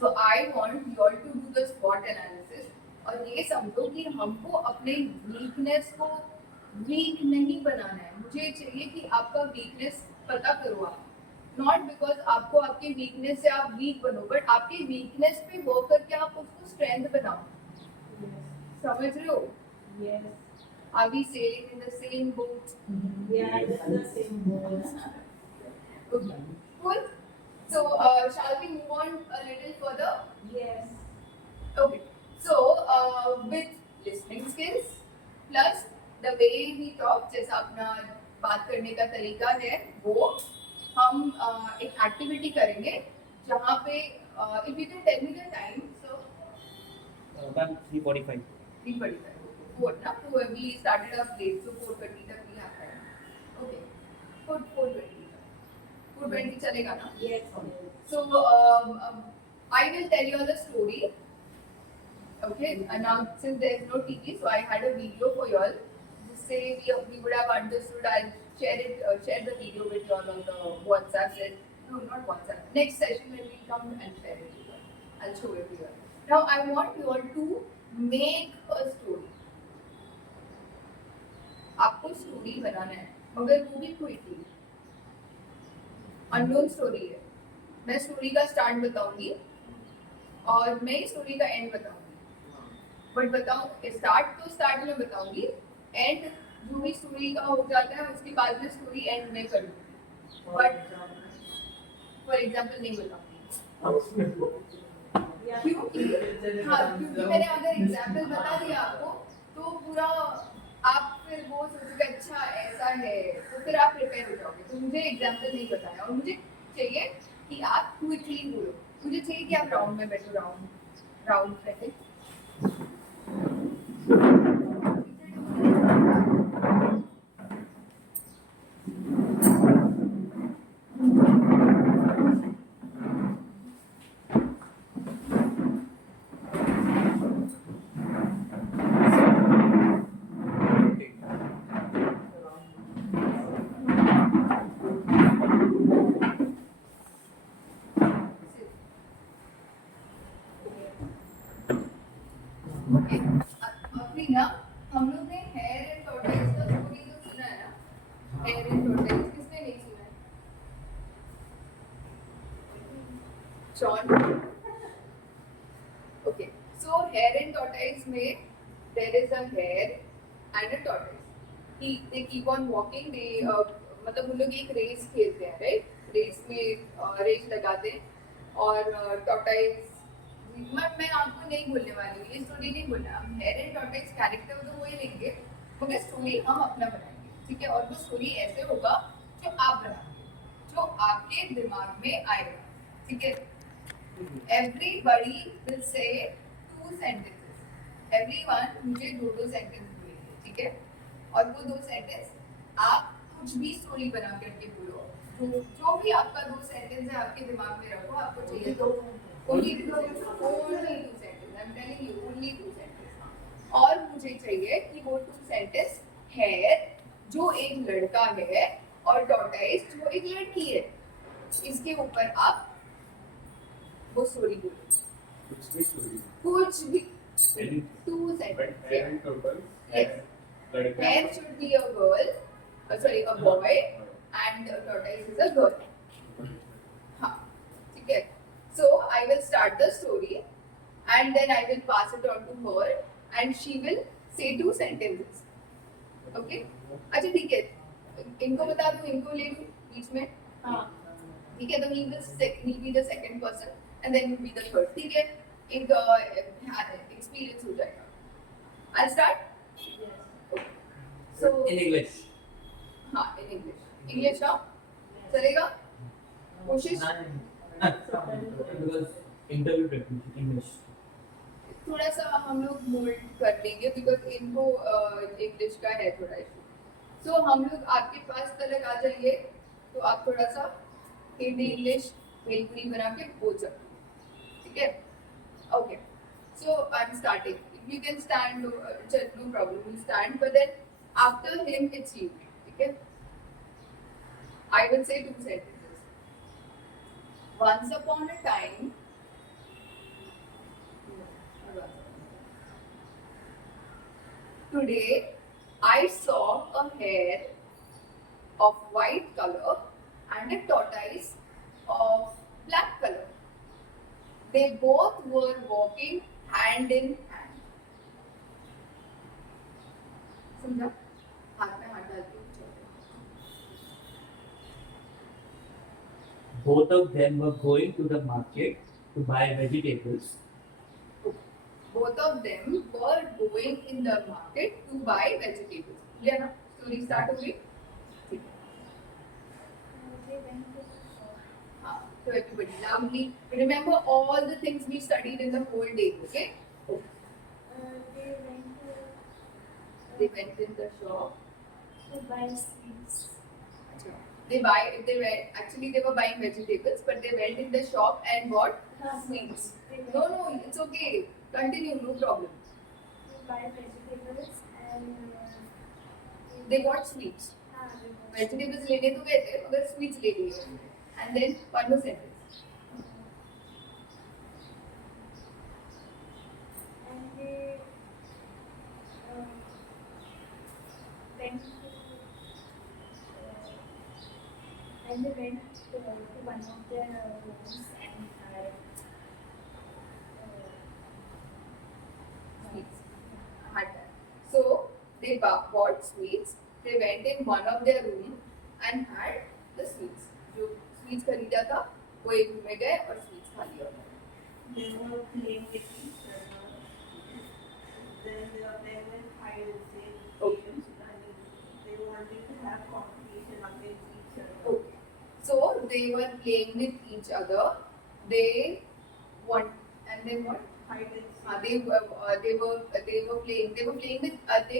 So I want you all to do the SWOT analysis और ये समझो कि हमको अपने वीकनेस को वीक नहीं बनाना है। मुझे चाहिए कि आपका वीकनेस पता करो आप, नॉट बिकॉज आपको आपके वीकनेस से आप वीक बनो, बट आपके वीकनेस पे वर्क करके आप उसको स्ट्रेंथ बनाओ। समझ रहे हो? Yes. Are we sailing in the same boat? We are in the same boat. Okay, cool. So shall we move on a little further? Yes. Okay. So with listening skills plus the way we talk, जैसा अपना बात करने का तरीका है, वो हम एक एक्टिविटी करेंगे जहाँ पे if you can tell me the time, so Ma'am, 3:45. 3:45. 4 ना, so we started up late, so 4:30 तक we have time. Okay, 4:20. 4:20 चलेगा ना? Yes. So I will tell you all the story. Okay, and now since there is no TV, so I had a video for you all. Just say we would have understood. I'll share the video with you all on the WhatsApp. No, not WhatsApp. Next session when we come and share it with you all. I'll show it to you all. Now I want you all to make a story. आपको स्टोरी बनाना है, मगर वो भी क्विकली। अननोन स्टोरी है, मैं स्टोरी का स्टार्ट बताऊंगी और मैं स्टोरी का एंड बताऊंगी। बट बताऊं, स्टार्ट तो स्टार्ट में बताऊंगी, एंड जो भी स्टोरी का हो जाता है उसके बाद में स्टोरी एंड में करूंगी। बट फॉर एग्जांपल नहीं बताऊंगी, क्योंकि मैंने अगर एग्जांपल बता दिया आपको तो पूरा आप फिर वो सोचोगे अच्छा ऐसा है, तो फिर आप प्रिपेयर हो जाओगे। तो मुझे एग्जांपल नहीं बताया, और मुझे चाहिए कि आप क्विकली बोलो। मुझे चाहिए कि आप राउंड में बैठो, राउंड राउंड बैठे। अभी ना हम लोग ने हेयर एंड टॉर्टोइज का स्टोरी तो सुना है ना, हेयर एंड टॉर्टोइज किसने नहीं सुना है? शॉन। Okay, so hare and tortoise में there is a hare and a tortoise. they keep on walking, they मतलब उन लोग एक रेस खेलते हैं, राइट? रेस में रेस लगाते हैं और टॉर्टोइज, मैं आपको नहीं बोलने वाली हूँ, ये स्टोरी नहीं बोलना। हम हेयर एंड टॉर्टोइज कैरेक्टर तो वही लेंगे, मगर स्टोरी हम अपना बनाएंगे, ठीक है? और वो स्टोरी ऐसे होगा जो आप बनाओगे, जो आपके दिमाग में आएगा, ठीक है? Everybody will say 2 sentences, everyone मुझे 2 सेंटेंस बोलेंगे, ठीक है? और वो 2 सेंटेंस आप कुछ भी स्टोरी बना करके बोलो, जो भी आपका 2 सेंटेंस है आपके दिमाग में रखो। आपको चाहिए तो only 2 sentences, I'm telling you, only 2 sentences। और मुझे चाहिए कि वो 2 सेंटेंस है जो एक लड़का है और टॉर्टोइज जो एक लड़की है, इसके ऊपर आप वो स्टोरी बोलो, कुछ भी story. कुछ भी। Anything. 2 But sentences, hair and turtle. Yes. लड़का hair should be a girl, sorry, a boy, and tortoise is a girl। हाँ, ठीक है? So I will start the story and then I will pass it on to her and she will say 2 sentences। Okay? अच्छा ठीक है, इनको बता दूँ, इनको ले लूँ बीच में? हाँ, ठीक है? तो he will be the second person and then you be the third, ठीक है? एक experience हो जाएगा। I'll start? Okay. So In English. हाँ, in English, English ना चलेगा? कोशिश Because interview preparation English. थोड़ा सा हम लोग मोल्ड कर लेंगे, बिकॉज इनको इंग्लिश का है थोड़ा इशू। सो हम लोग आपके पास तलक आ जाइए तो आप थोड़ा सा हिंदी इंग्लिश भेलपुरी बना के बोल सकते हो, ठीक है? Okay, so I am starting, you can stand, no problem, you stand, but then after him it's you, ठीक है? I will say 2 sentences। Once upon a time, today I saw a hare of white color and a tortoise of black color. They both were walking hand in hand। समझा? हाथ में हाथ डाल के Both of them were going to the market to buy vegetables. both of them were going in the market to buy vegetables। लिया ना? स्टोरी स्टार्ट हो गई? ठीक है। So everybody, loudly remember all the things we studied in the whole day, okay? They went in the shop. to buy sweets. They were buying vegetables, but they went in the shop and bought sweets. No, it's okay. Continue, no problem. To buy vegetables and They bought sweets. they bought Vegetables लेने तो गए थे, मगर sweets ले लिए। And then one more sentence. and they went went to one of their rooms and had Sweets. Had that. So they bought sweets. They went in one of their room and had the sweets. जो sweets खरीदा था वो एक रूम में गए और sweets खा लिया उन्होंने. They were playing with each other. Then they were playing with hide and seek Okay. games, and they wanted to have competition against each other. Okay. So they were playing with each other. They want and then what? Hide and seek. They were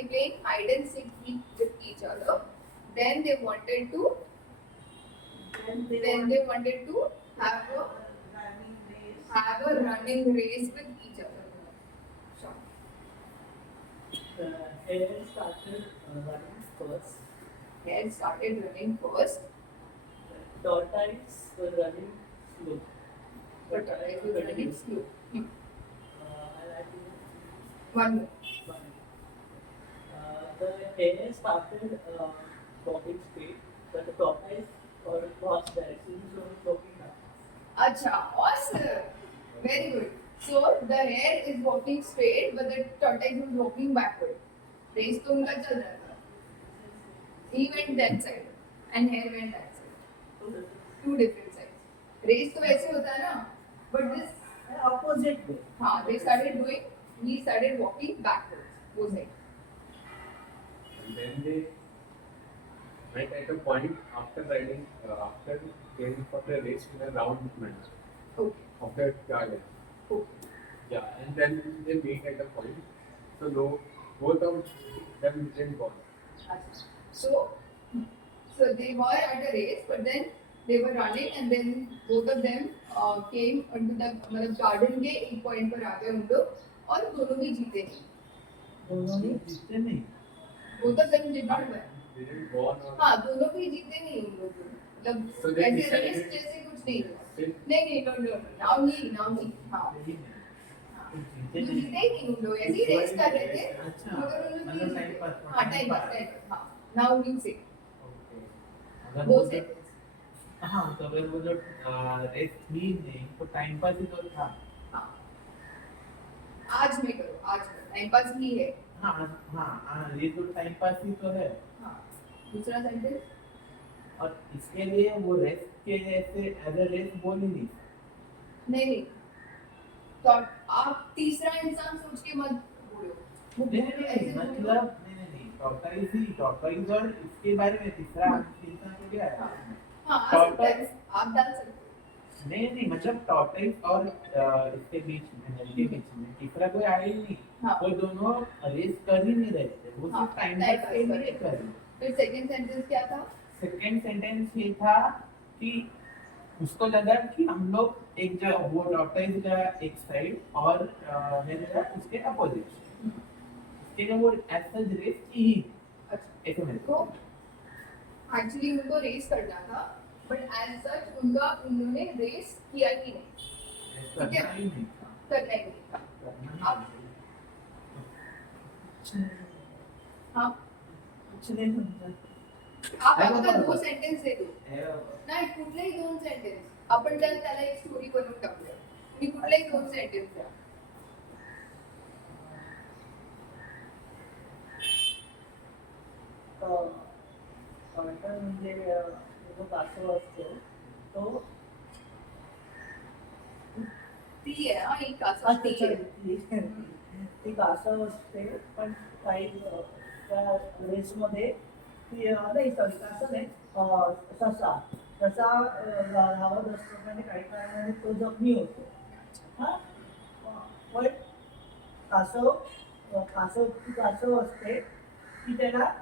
playing hide and seek with each other. Then they wanted to wanted have running race. a running race with each other. Sure. The hare started running first. Hare started running first. Tortoise were running slow. But tortoise was running slow. And I think One more. the hare started walking straight, but the tortoise lost direction, so walking back. Acha, awesome. Very good. So the hare is walking straight, but the tortoise is walking backward. Race तो उनका चल रहा था. He went that side and hare went that side. Two different sides. Race तो वैसे होता है ना, but this Opposite way. हाँ they started doing. He started walking backwards. वो side. And then they went at a point after riding, after going for the race in a round manner Okay. of the garden. Okay. Yeah, and then they meet at a point. So no, both of them didn't go. Acha. So they were at a race, but then they were running, and then both of them came onto the मतलब garden के एक point पर आ गए उन लोग और दोनों भी जीते नहीं. दोनों ही जीते नहीं. Both of them did not win. They didn't go on. हाँ दोनों भी जीते नहीं उन लोग. मतलब So they ऐसे decided- रेस जैसे कुछ नहीं हुआ. Still, नहीं no now he हाँ जीते जीते नहीं. ही नहीं उन लोग ऐसे ही रेस कर रहे थे अच्छा, मगर उन लोग नहीं मतलब time जीते. pass, हाँ time टाइम pass. पास हाँ now you say ओके. अगर वो वो से जो हाँ तो अगर वो जो रेस थी नहीं तो टाइम पास ही तो था. हाँ आज में करो आज टाइम पास ही है. हाँ हाँ हाँ ये तो टाइम पास ही तो है. हाँ दूसरा सेंटेंस और इसके लिए वो रेस के ऐसे एज अ रेस बोल ही नहीं. नहीं तो आप तीसरा इंसान सोच के मत बोलो वो नहीं बोलो नहीं ऐसे मतलब बोलो. नहीं टॉर्टोइज और इसके बारे में तीसरा तो क्या है. हाँ आ सकता है आप डाल सकते हो. नहीं मतलब टॉर्टोइज और इसके बीच में तीसरा कोई आया ही नहीं. हाँ वो दोनों रेस कर ही नहीं रहे थे. वो हाँ, सिर्फ टाइम time पास pass के कर लिए रहे कर रहे. फिर सेकंड सेंटेंस क्या था. सेकेंड सेंटेंस ये था कि उसको लगा कि हम लोग एक जो वो टॉर्टोइज का एक साइड और मेरा उसके अपोजिट उसके लिए वो ऐसा रेस की ही. अच्छा एक मिनट तो एक्चुअली उनको रेस करना था बट एज सच उन्होंने रेस किया ही नहीं. करना ही नहीं था. करना ही नहीं था. करना ही आप- नहीं. हाँ कुछ नहीं समझा. आप नाही आता बाबा. 2 सेंटेन्स दे दो. नाही कुठलेही 2 सेंटेन्स आपण त्याला एक स्टोरी बनवून टाकूया. मी कुठलेही 2 सेंटेन्स द्या. टॉर्टल म्हणजे जो कासव असतो तो ती आहे हा एक असं अच्छा, ती आहे. ती कासव असते पण काही त्या रेसमध्ये ती नाही सॉरी कासव नाही ससा धावत असतो म्हणजे काही कारणाने तो जखमी होतो. हा पण ती कासव असते ती त्याला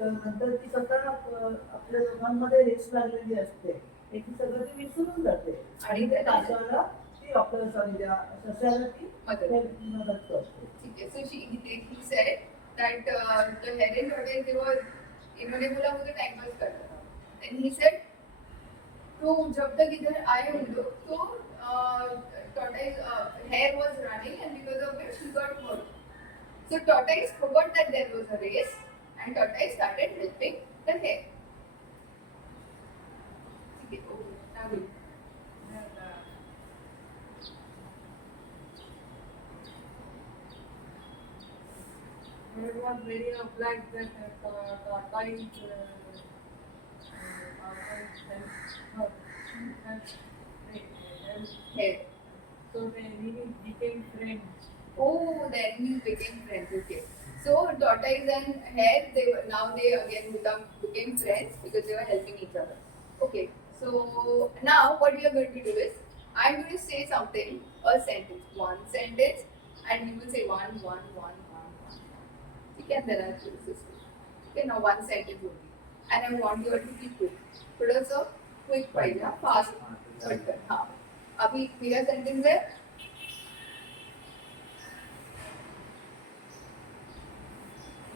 नंतर ती स्वतः आपल्या दोघांमध्ये रेस लागलेली असते. ती सगळं ती विसरून जाते आणि त्या कासवाला ती आपल्याला सॉरी त्या सस्याला ती मदत करते. ठीक है. So he said that the hare and tortoise they were इन्होंने बोला मुझे टाइम पास करना था. And he said तो जब तक इधर आए हम लोग तो tortoise hare was running and because of which he got hurt. So tortoise forgot that there was a race and tortoise started helping the hare. ठीक Okay, now you. It was very like that Tata is Hair. so they really became friends. Oh, the enemies became friends. Okay. So tortoise and hare, they again became friends because they were helping each other. Okay. So now what we are going to do is I'm going to say something, a sentence, one sentence, and you will say one. Okay, and then I'll choose this. Okay, now one sentence only. And I want you all to be quick. थोड़ा सा quick पाहिजे हाँ, fast पटकन हाँ. अभी मेरा sentence है.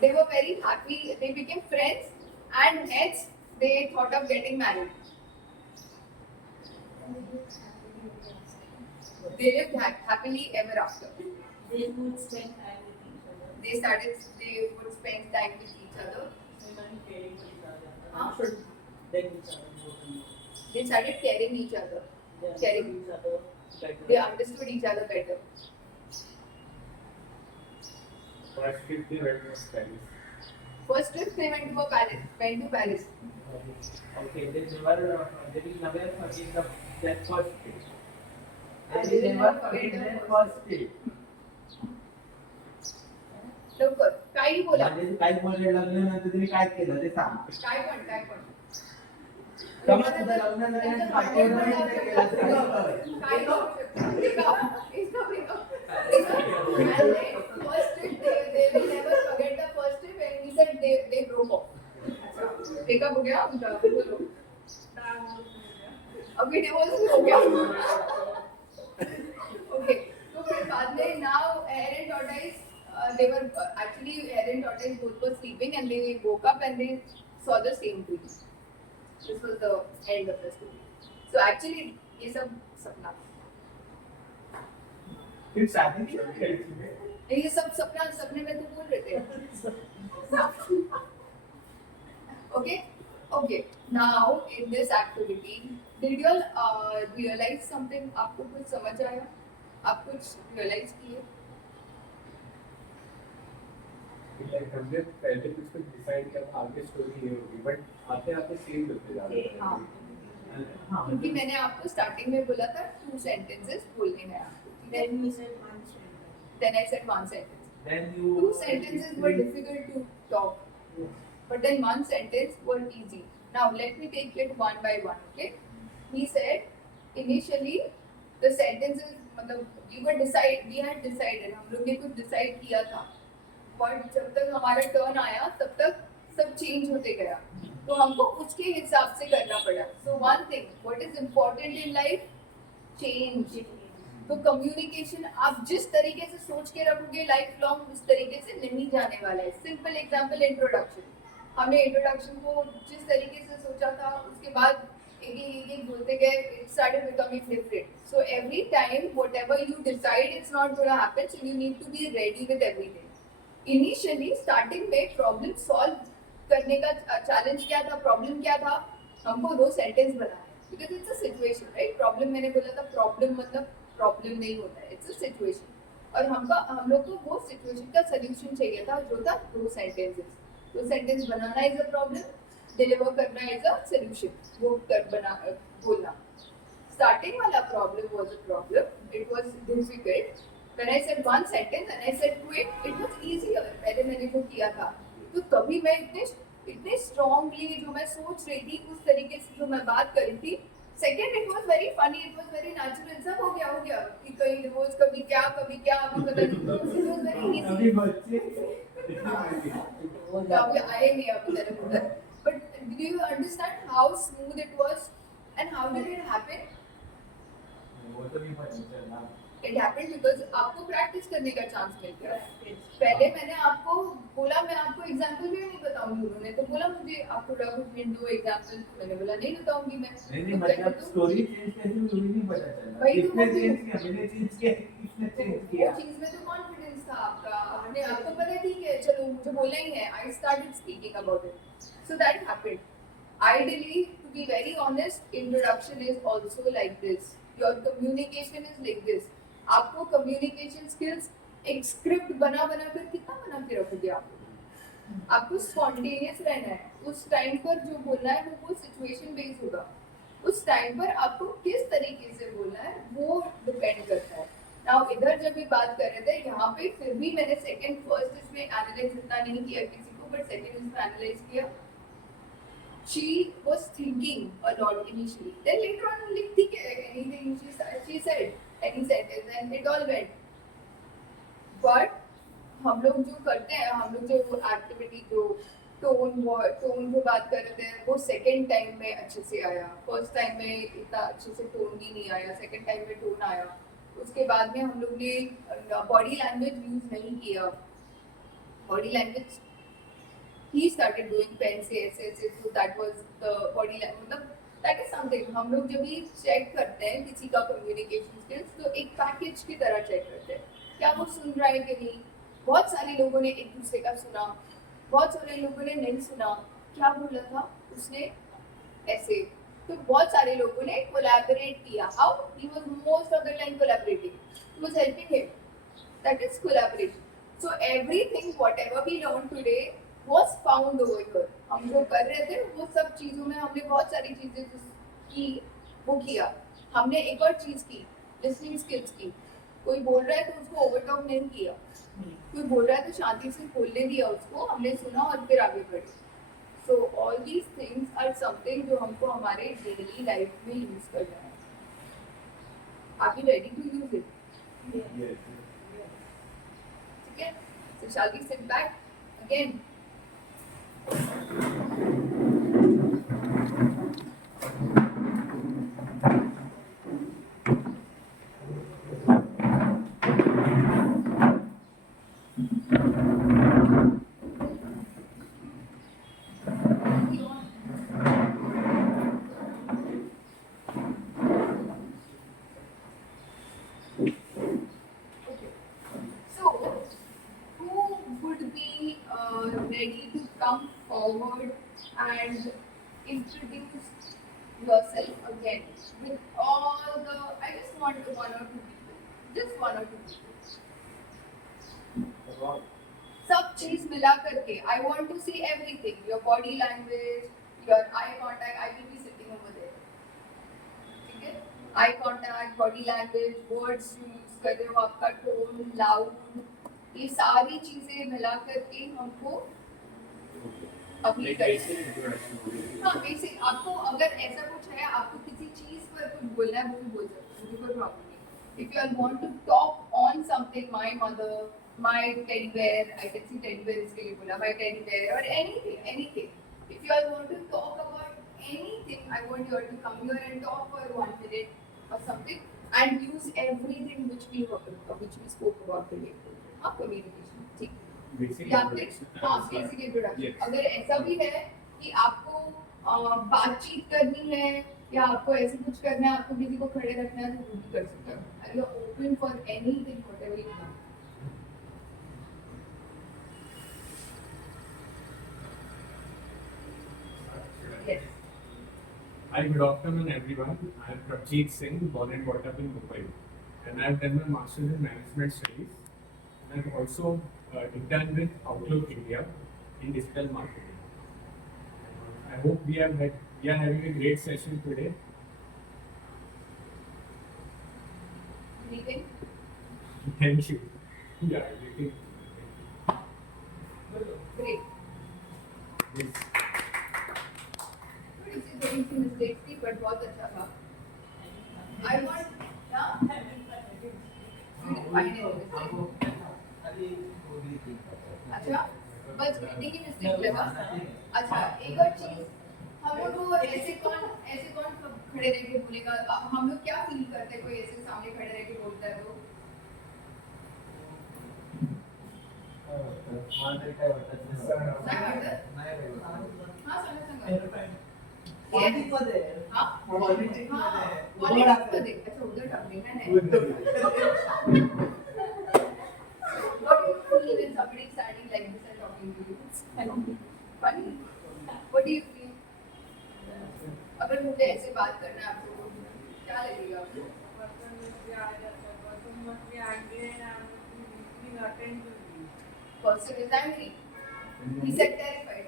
They were very happy. They became friends, and hence they thought of getting married. They lived happily ever after. They would spend time with each other. They would spend time with each other. Huh? Then each other more and more. They started caring each other. They understood each other better. They understood each other better. First trip they went was Paris. First trip they went to Paris. Okay, they will never forget that first day. They will never forget that the first day. लवकर काही बोला. म्हणजे काही बोलले लग्नानंतर तुम्ही काय केलं ते सांग. काय पण. समज तुझं लग्न झाल्यानंतर बायकोनं काय केलं ते सांग. काय करू शकतो? And then first trip they will never forget the first trip and he said they broke off. Breakup हो गया उनका बोलो. अभी डिवोर्स हो गया. Okay. तो फिर बाद में now hare and tortoise they were actually hare and tortoise both were sleeping and they woke up and they saw the same dream. This was the end of the story. So actually ये सब सपना. फिर शादी नहीं करी. ये सब सपने में तो बोल रहे थे. Okay. Now in this activity, did you all realize something? आपको कुछ समझ आया? आप कुछ realize किए? हमने पहले कुछ डिसाइड किया था आगे स्टोरी ये होगी बट आते आते चेंज होते जा रहे हैं. हाँ. क्योंकि मैंने आपको स्टार्टिंग में बोला था 2 sentences बोलने हैं आपको. Then we said one sentence. Then I said 1 sentence. Then you 2 sentences were difficult to talk, but then 1 sentence were easy. Now let me take it one by one. Okay? He said initially the sentences मतलब we had decided हम लोग ने कुछ decide किया था, but जब तक हमारा turn आया तब तक सब change होते गया, तो हमको उसके हिसाब से करना पड़ा. So one thing, what is important in life? Change. तो कम्युनिकेशन आप जिस तरीके से सोच के रखोगे लाइफ लॉन्ग उस तरीके से नहीं जाने वाला है. Simple example introduction. हमने इंट्रोडक्शन को जिस तरीके से सोचा था उसके बाद एक बोलते गए it started becoming different. So every time whatever you decide it's not gonna happen, so you need to be ready with everything. Initially starting में प्रॉब्लम सॉल्व करने का चैलेंज क्या था, प्रॉब्लम क्या था, हमको 2 सेंटेंस बनाने because it's a situation right. Problem मैंने बोला था प्रॉब्लम मतलब प्रॉब्लम नहीं होता है, इट्स अ सिचुएशन. और हम लोग को वो सिचुएशन का सोल्यूशन चाहिए था जो था 2 sentences. 2 sentence banana is a problem, deliver करना इज अ सोल्यूशन. वो बोलना. स्टार्टिंग वाला problem was a problem, it was difficult. When I said 1 sentence and I said quick, it was easy. पहले मैंने वो किया था तो कभी मैं इतने स्ट्रांगली जो मैं सोच रही थी उस तरीके से जो मैं बात कर रही थी. Second it was very funny, it was very natural. सब हो गया कि कहीं रोज कभी क्या अभी पता नहीं. इट वॉज वेरी अभी इजी. बच्चे अभी आएंगे अभी तेरे उधर. But do you understand how smooth it was and how did it happen? वो तो नहीं पता चला. इट हैपेंड बिकॉज आपको प्रैक्टिस करने का चांस मिल गया. पहले मैंने आपको बोला मैं आपको एग्जांपल भी नहीं बताऊंगी. उन्होंने तो बोला मुझे आप थोड़ा कुछ हिंट दो एग्जांपल. मैंने बोला नहीं बताऊंगी मैं. नहीं मतलब स्टोरी चेंज कैसे हुई नहीं पता चला. वही तो किसने मुझे- चेंज किया, मैंने चेंज किया, किसने चेंज वो किया. चीज में तो कॉन्फिडेंस था आपका. आपको पता ठीक है चलो मुझे बोलना ही है. I started speaking about it. So that happened. Ideally to be very honest, introduction is also like this. Your communication is like this. आपको communication skills एक script बना बना कर कितना बना के रखोगे आप? आपको spontaneous रहना है. उस time पर जो बोलना है वो situation based होगा. उस टाइम पर आपको किस तरीके से बोलना है वो डिपेंड करता है. नाउ इधर जब भी बात कर रहे थे यहाँ पे फिर भी मैंने सेकंड फर्स्ट इसमें एनालाइज इतना नहीं किया किसी को, बट सेकंड इसमें एनालाइज किया. She was thinking a lot initially. Then later on, like, ठीक है, anything she said, any sentence, and it all went. But हम लोग जो करते हैं, हम लोग जो एक्टिविटी जो टोन जो बात कर रहे थे वो सेकंड टाइम में अच्छे से आया. फर्स्ट टाइम में इतना अच्छे से टोन भी नहीं आया, सेकंड टाइम में टोन आया. उसके बाद में हम लोग ने बॉडी लैंग्वेज यूज नहीं किया. Body language he started doing pen से ऐसे, so that was the body language. मतलब that is something. हम लोग जब भी चेक करते हैं किसी का communication skills तो एक पैकेज की तरह चेक करते हैं क्या वो सुन रहा है कि नहीं. बहुत सारे लोगों ने एक दूसरे का सुना, बहुत सारे लोगों ने नहीं सुना. क्या बोला था उसने ऐसे. तो बहुत सारे लोगों ने कोलैबोरेट किया. How he was most of the time collaborating. He was helping him. That is collaboration. So everything whatever we learned today was found over here. हम जो कर रहे थे वो सब चीज़ों में हमने बहुत सारी चीज़ें की वो किया. हमने एक और चीज़ की listening skills की. कोई बोल रहा है तो उसको ओवरटॉक नहीं किया. कोई बोल रहा है तो शांति से बोलने दिया उसको, हमने सुना और फिर आगे बढ़े. So all these things are something जो हमको हमारे daily life में use करना है. Are you ready to use it? Yes. ठीक है? So shall we sit back again? Ready to come forward and introduce yourself again with all the. I just want one or two people, just one or two people. सब चीज मिला करके. I want to see everything. Your body language, your eye contact. I will be sitting over there. ठीक है? Eye contact, body language, words use कर रहे हो, आपका tone, loud. ये सारी चीजें मिला करके हमको अपनी हाँ बेसिक. आपको अगर ऐसा कुछ है आपको किसी चीज पर कुछ बोलना है वो भी बोल सकते हो, मुझे कोई प्रॉब्लम नहीं. If you are want to talk on something, my mother, my teddy bear, I can see teddy bear इसके लिए बोला, माय टेडी बेयर और anything. If you are want to talk about anything, I want you to come here and talk for 1 minute or something and use everything which we spoke about today. हाँ, communication. ठीक. या फिर हाँ बेसिक इंट्रोडक्शन. अगर ऐसा भी है कि आपको बातचीत करनी है या आपको ऐसे कुछ करना है, आपको किसी को खड़े रखना है तो वो भी कर सकते हो. Are you open for anything whatever you want? Yes. Hi, good afternoon everyone. I am Prabjeet Singh, born and brought up in Mumbai, and I have done my Masters in Management Studies. And I have also interned with Outlook India in digital marketing. I hope we are having a great session today. Anything? Thank you. Yeah, everything. Great. Yes. थोड़ी सी मिस्टेक थी बट बहुत अच्छा था. I want अच्छा बस हिंदी की मिस्टेक लगा. अच्छा एक और चीज, हम लोग को ऐसे कौन खड़े रह के बोलेगा. हम लोग क्या फील करते हैं कोई ऐसे सामने खड़े रह के बोलता है तो काय वाटतं. हाँ सांगा. पॉलिटिक्समध्ये हाँ पॉलिटिक्समध्ये पॉलिटिक्समध्ये अच्छा उधर टाकले नाही. What do you feel when somebody is standing like this and talking to you? Funny. What do you feel? अगर अगर मुझे ऐसे बात करना है आपको क्या लगेगा आपको? Person is angry. He said terrified.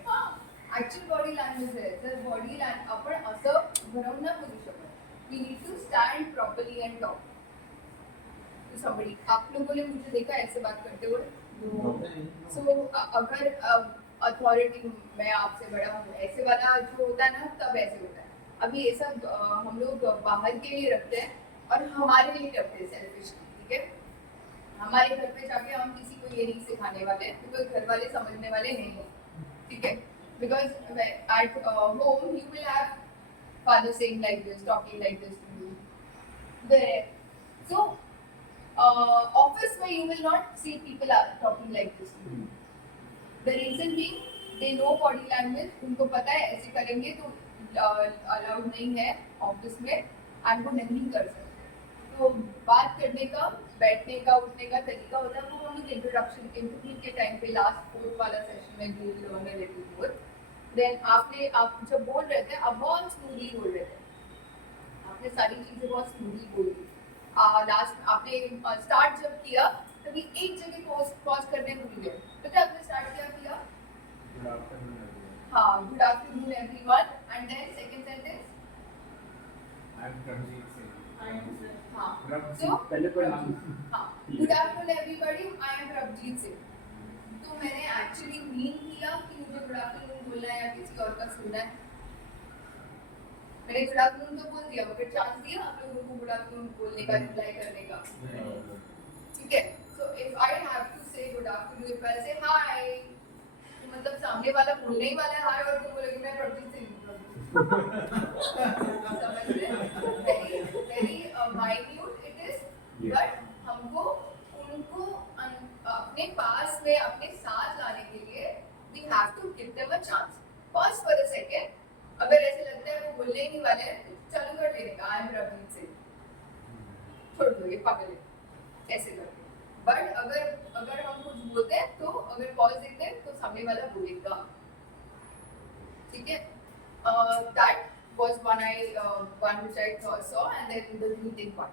Actual body language है. जर body language आपण असं भरवून ना बोलू शकत. We need to stand properly and talk to somebody. आप लोगों ने मुझे देखा ऐसे बात करते हुए? So अगर अथॉरिटी मैं आपसे बड़ा हूँ ऐसे वाला जो होता है ना तब ऐसे होता है. अभी ये सब हम लोग बाहर के लिए रखते हैं और हमारे लिए रखते हैं सेल्फिशली, ठीक है? हमारे घर पे जाके हम किसी को ये नहीं सिखाने वाले बिकॉज घर वाले समझने वाले नहीं हैं, ठीक है? Because at home you will have father saying like this, talking like this to you. There, so office where you will not see people are talking like this to you. The reason being they know body language. उनको पता है ऐसे करेंगे तो अलाउड नहीं है ऑफिस में एंड वो नहीं कर सकते. तो बात करने का, बैठने का, उठने का तरीका होता है वो हम लोग इंट्रोडक्शन इंटरव्यू के टाइम पे लास्ट 4th वाला सेशन में भी learn a little more. Then आप जब बोल रहे थे आप बहुत स्मूथली बोल रहे थे. आपने सारी चीजें बहुत स्मूथली बोली. लास्ट आपने स्टार्ट जब किया तभी एक जगह पॉज करने भूल गए. तो आपने स्टार्ट किया Good afternoon, everyone. हाँ, good afternoon everyone and then second sentence I am Pramjeet Singh. हाँ. Prabjeet. So पहले पर हाँ, good afternoon everybody, I am Prabhjeet Singh. तो मैंने एक्चुअली मीन किया कि मुझे गुड आफ्टरनून बोलना है या किसी और का सुनना है. मैंने गुड आफ्टरनून तो बोल दिया मगर चांस दिया आप लोगों को गुड आफ्टरनून बोलने का, रिप्लाई करने का, ठीक है? So if I have to say good afternoon, if I say hi, तो मतलब सामने वाला बोलने ही वाला है हाय और तुम बोलोगे मैं प्रभजीत सिंह हूँ. समझ रहे? Very very minute it is, but हमको उनको अपने पास में अपने साथ लाने के लिए we have to give them a chance. Pause for a second. अगर ऐसे लगता है वो बोलने ही नहीं वाले हैं तो चालू कर देने का I am प्रभजीत सिंह. छोड़ दो ये पागल है ऐसे करके. बट अगर हम कुछ बोलते हैं तो अगर पॉज देते हैं तो सामने वाला बोलेगा, ठीक है? That was one which I saw and then the meeting part.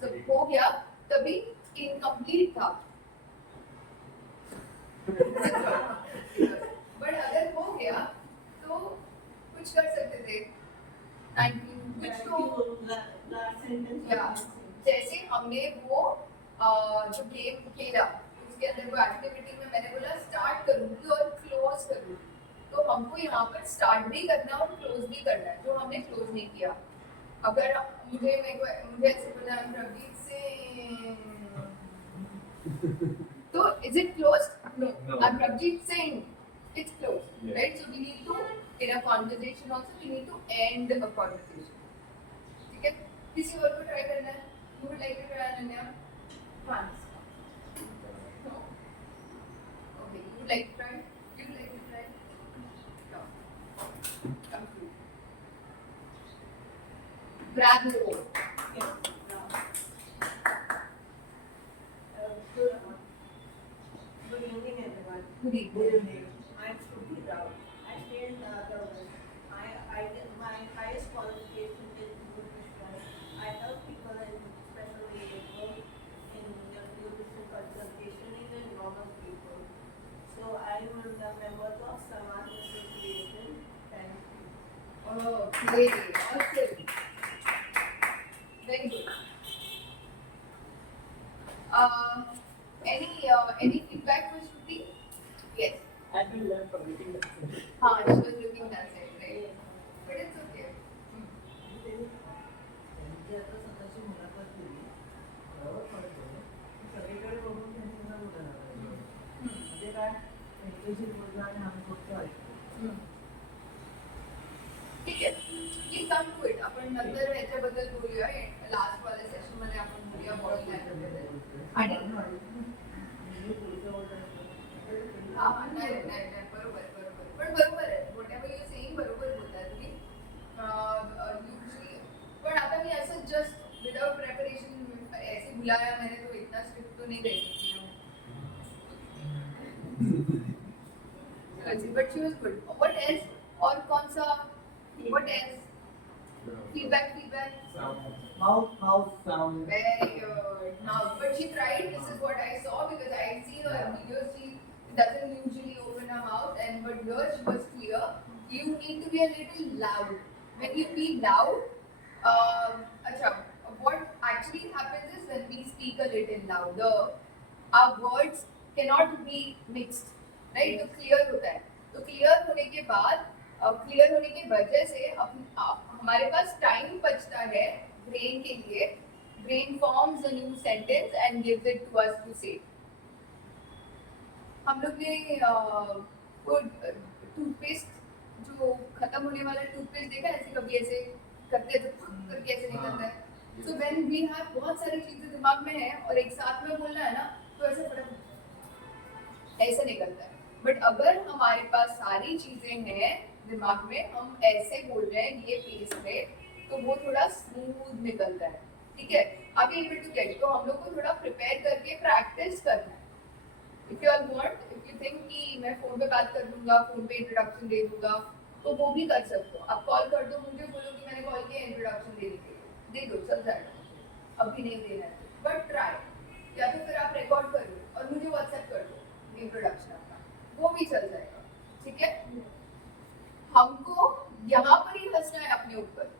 So हो गया तभी incomplete था. बट अगर हो गया तो कुछ कर सकते थे. थैंक यू कुछ तो last sentence. या जैसे हमने वो जो गेम खेला उसके अंदर वो एक्टिविटी में मैंने बोला स्टार्ट करूंगी और क्लोज करूंगी. तो हमको यहाँ पर स्टार्ट भी करना और क्लोज भी करना है जो हमने क्लोज नहीं किया. अगर मुझे ऐसे बोला प्रभजीत सिंह तो is it closed? No. I'm Prabjeet Singh. It's closed, Yeah. right? So we need to, in a conversation also, we need to end a conversation. ठीक है? किसी और को try करना है? You would like to try Ananya? France. No. Okay. You would like to try? You would like to try? No. Come through. Bravo. Good evening, everyone. Good evening. I'm Shruti Rao. I stay in Durban. My highest qualification is nutrition. I help people in special needs, both in nutrition consultation and normal people. So I'm a member of Samaj Association. Thank you. Oh, great. Awesome. Very good. Any feedback for Shruti? Yes. I will learn from meeting the हाँ, she was looking that side, right? But it's okay. त्यांची आता स्वतःची मुलाखत दिली बरोबर पडतो सगळीकडे बघून त्यांनी मला बोलायला लागलं. म्हणजे काय त्यांच्याशी बोलणं आणि आम्ही फक्त ऐकतो. ठीक आहे. We come to it. आपण नंतर ह्याच्याबद्दल बोलूया. लास्ट वाल्या सेशन मध्ये आपण बोलूया बॉडी लँग्वेज बद्दल. आणि मी पुढचं बोलतो हा नाही बरोबर पण बरोबर आहे. whatever you saying बरोबर बोलताय तुम्ही. Usually पण आता मी असं जस्ट विदाउट प्रेपरेशन ऐसे बुलाया मैंने तो इतना स्ट्रिक्ट तो नहीं दे सकती हूँ. But she was good. What else? और कौन सा? What else? Feedback, feedback. How Very good. Now, but she tried. This is what I saw because I see her videos. She doesn't usually open her mouth, and but here she was clear. You need to be a little loud. When you be loud, acha, what actually happens is when we speak a little louder, our words cannot be mixed, right? तो clear होता है. तो clear होने के बाद, clear होने की वजह से हमारे पास time बचता है brain के लिए. Brain forms a new sentence and gives it to us to say. हम लोग ने वो टूथपेस्ट जो खत्म होने वाला टूथपेस्ट देखा है, ऐसे कभी ऐसे करते हैं तो करके ऐसे निकलता है. So when we have बहुत सारी चीजें दिमाग में है और एक साथ में बोलना है ना, तो ऐसे फटाफट ऐसे निकलता है. बट अगर हमारे पास सारी चीजें हैं दिमाग में, हम ऐसे बोल रहे हैं ये पेस में, तो वो थोड़ा स्मूथ निकलता है. ठीक है, अभी एबल टू गेट, तो हम लोग को थोड़ा प्रिपेयर करके प्रैक्टिस करना है. If you all want, if you think कि मैं फोन पे बात कर लूंगा, फोन पे इंट्रोडक्शन दे दूंगा, तो वो भी कर सकते हो. आप कॉल कर दो मुझे, बोलो कि मैंने कॉल किया इंट्रोडक्शन देने के लिए, दे दो, चल जाएगा. अभी नहीं देना है बट ट्राई. या तो फिर आप रिकॉर्ड कर लो और मुझे व्हाट्सएप कर दो इंट्रोडक्शन अपना, वो भी चल जाएगा. ठीक है, हमको यहाँ पर ही हंसना है अपने ऊपर.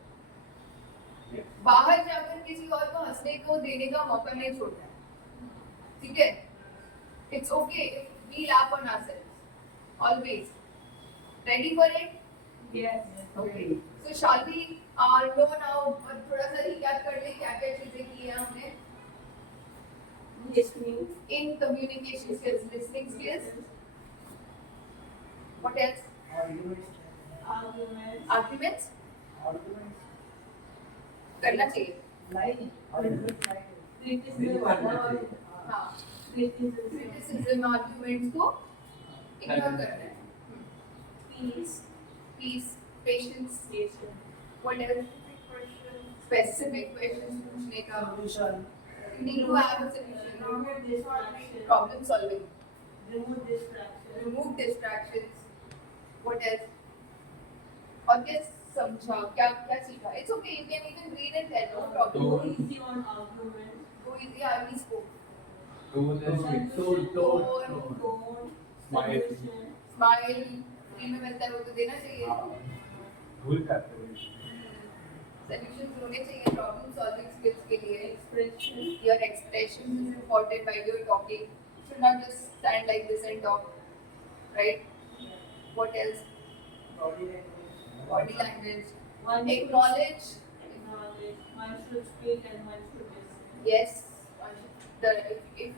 बाहर जाकर किसी और को हंसने को देने का मौका नहीं छोड़ना है. ठीक है, it's okay if we laugh on ourselves always. Ready for it? Yes. Okay. So shall we know now, थोड़ा सा recap कर ले क्या क्या चीजें की है हमने. Listening. In communication skills, listening skills. What else? Arguments. Arguments. arguments करना चाहिए. line arguments line Criticism. हाँ, Criticism. criticism, arguments को ignore करना है. Peace. Peace, patience. Patience. What else? Specific questions पूछने का. solution You need to have a solution. Remove distraction. Problem solving. Remove distraction. Remove distractions. What else? और क्या समझा, क्या क्या सीखा? It's okay, you can even read and tell, no problem. Go easy on arguments. Go easy, I already spoke. Tone. Smile. Solution. Smile, free में मिलता है वो तो देना चाहिए. भूल जाते हैं. Solutions होने चाहिए problem solving skills के लिए. Expression. Your expression is important while you're talking. You should not just stand like this and talk, right? What else? body language Body language. One should Acknowledge. acknowledge. One should speak and one should listen. Yes. If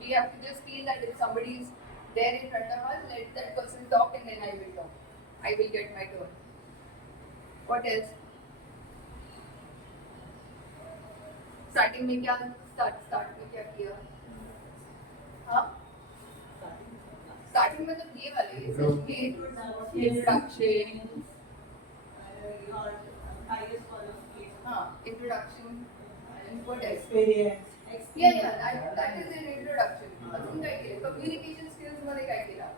we have to just feel that if somebody is there in front of us, let that person talk and then I will talk. I will get my turn. What else? Starting में क्या start में क्या किया? हाँ? Starting में तो ये वाले introduction. Or highest qualification. हाँ, introduction. And what else? experience Yeah, that is an introduction. अजून काय केलं? Communication skills मध्ये काय केलं?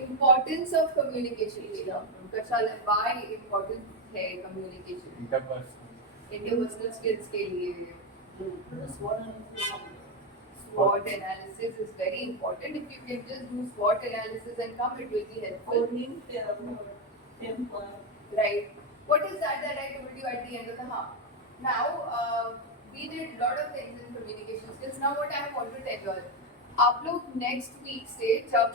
Importance of communication केलं. कशाला? Why important है communication? Interpersonal skills के लिए. SWOT analysis is very important. If you can just do SWOT analysis and come, it will be helpful. Owning temper. Right. What is that I told you at the end of the half? Now, we did a lot of things in communication skills. Now, what I want to tell you all, आप लोग next week से जब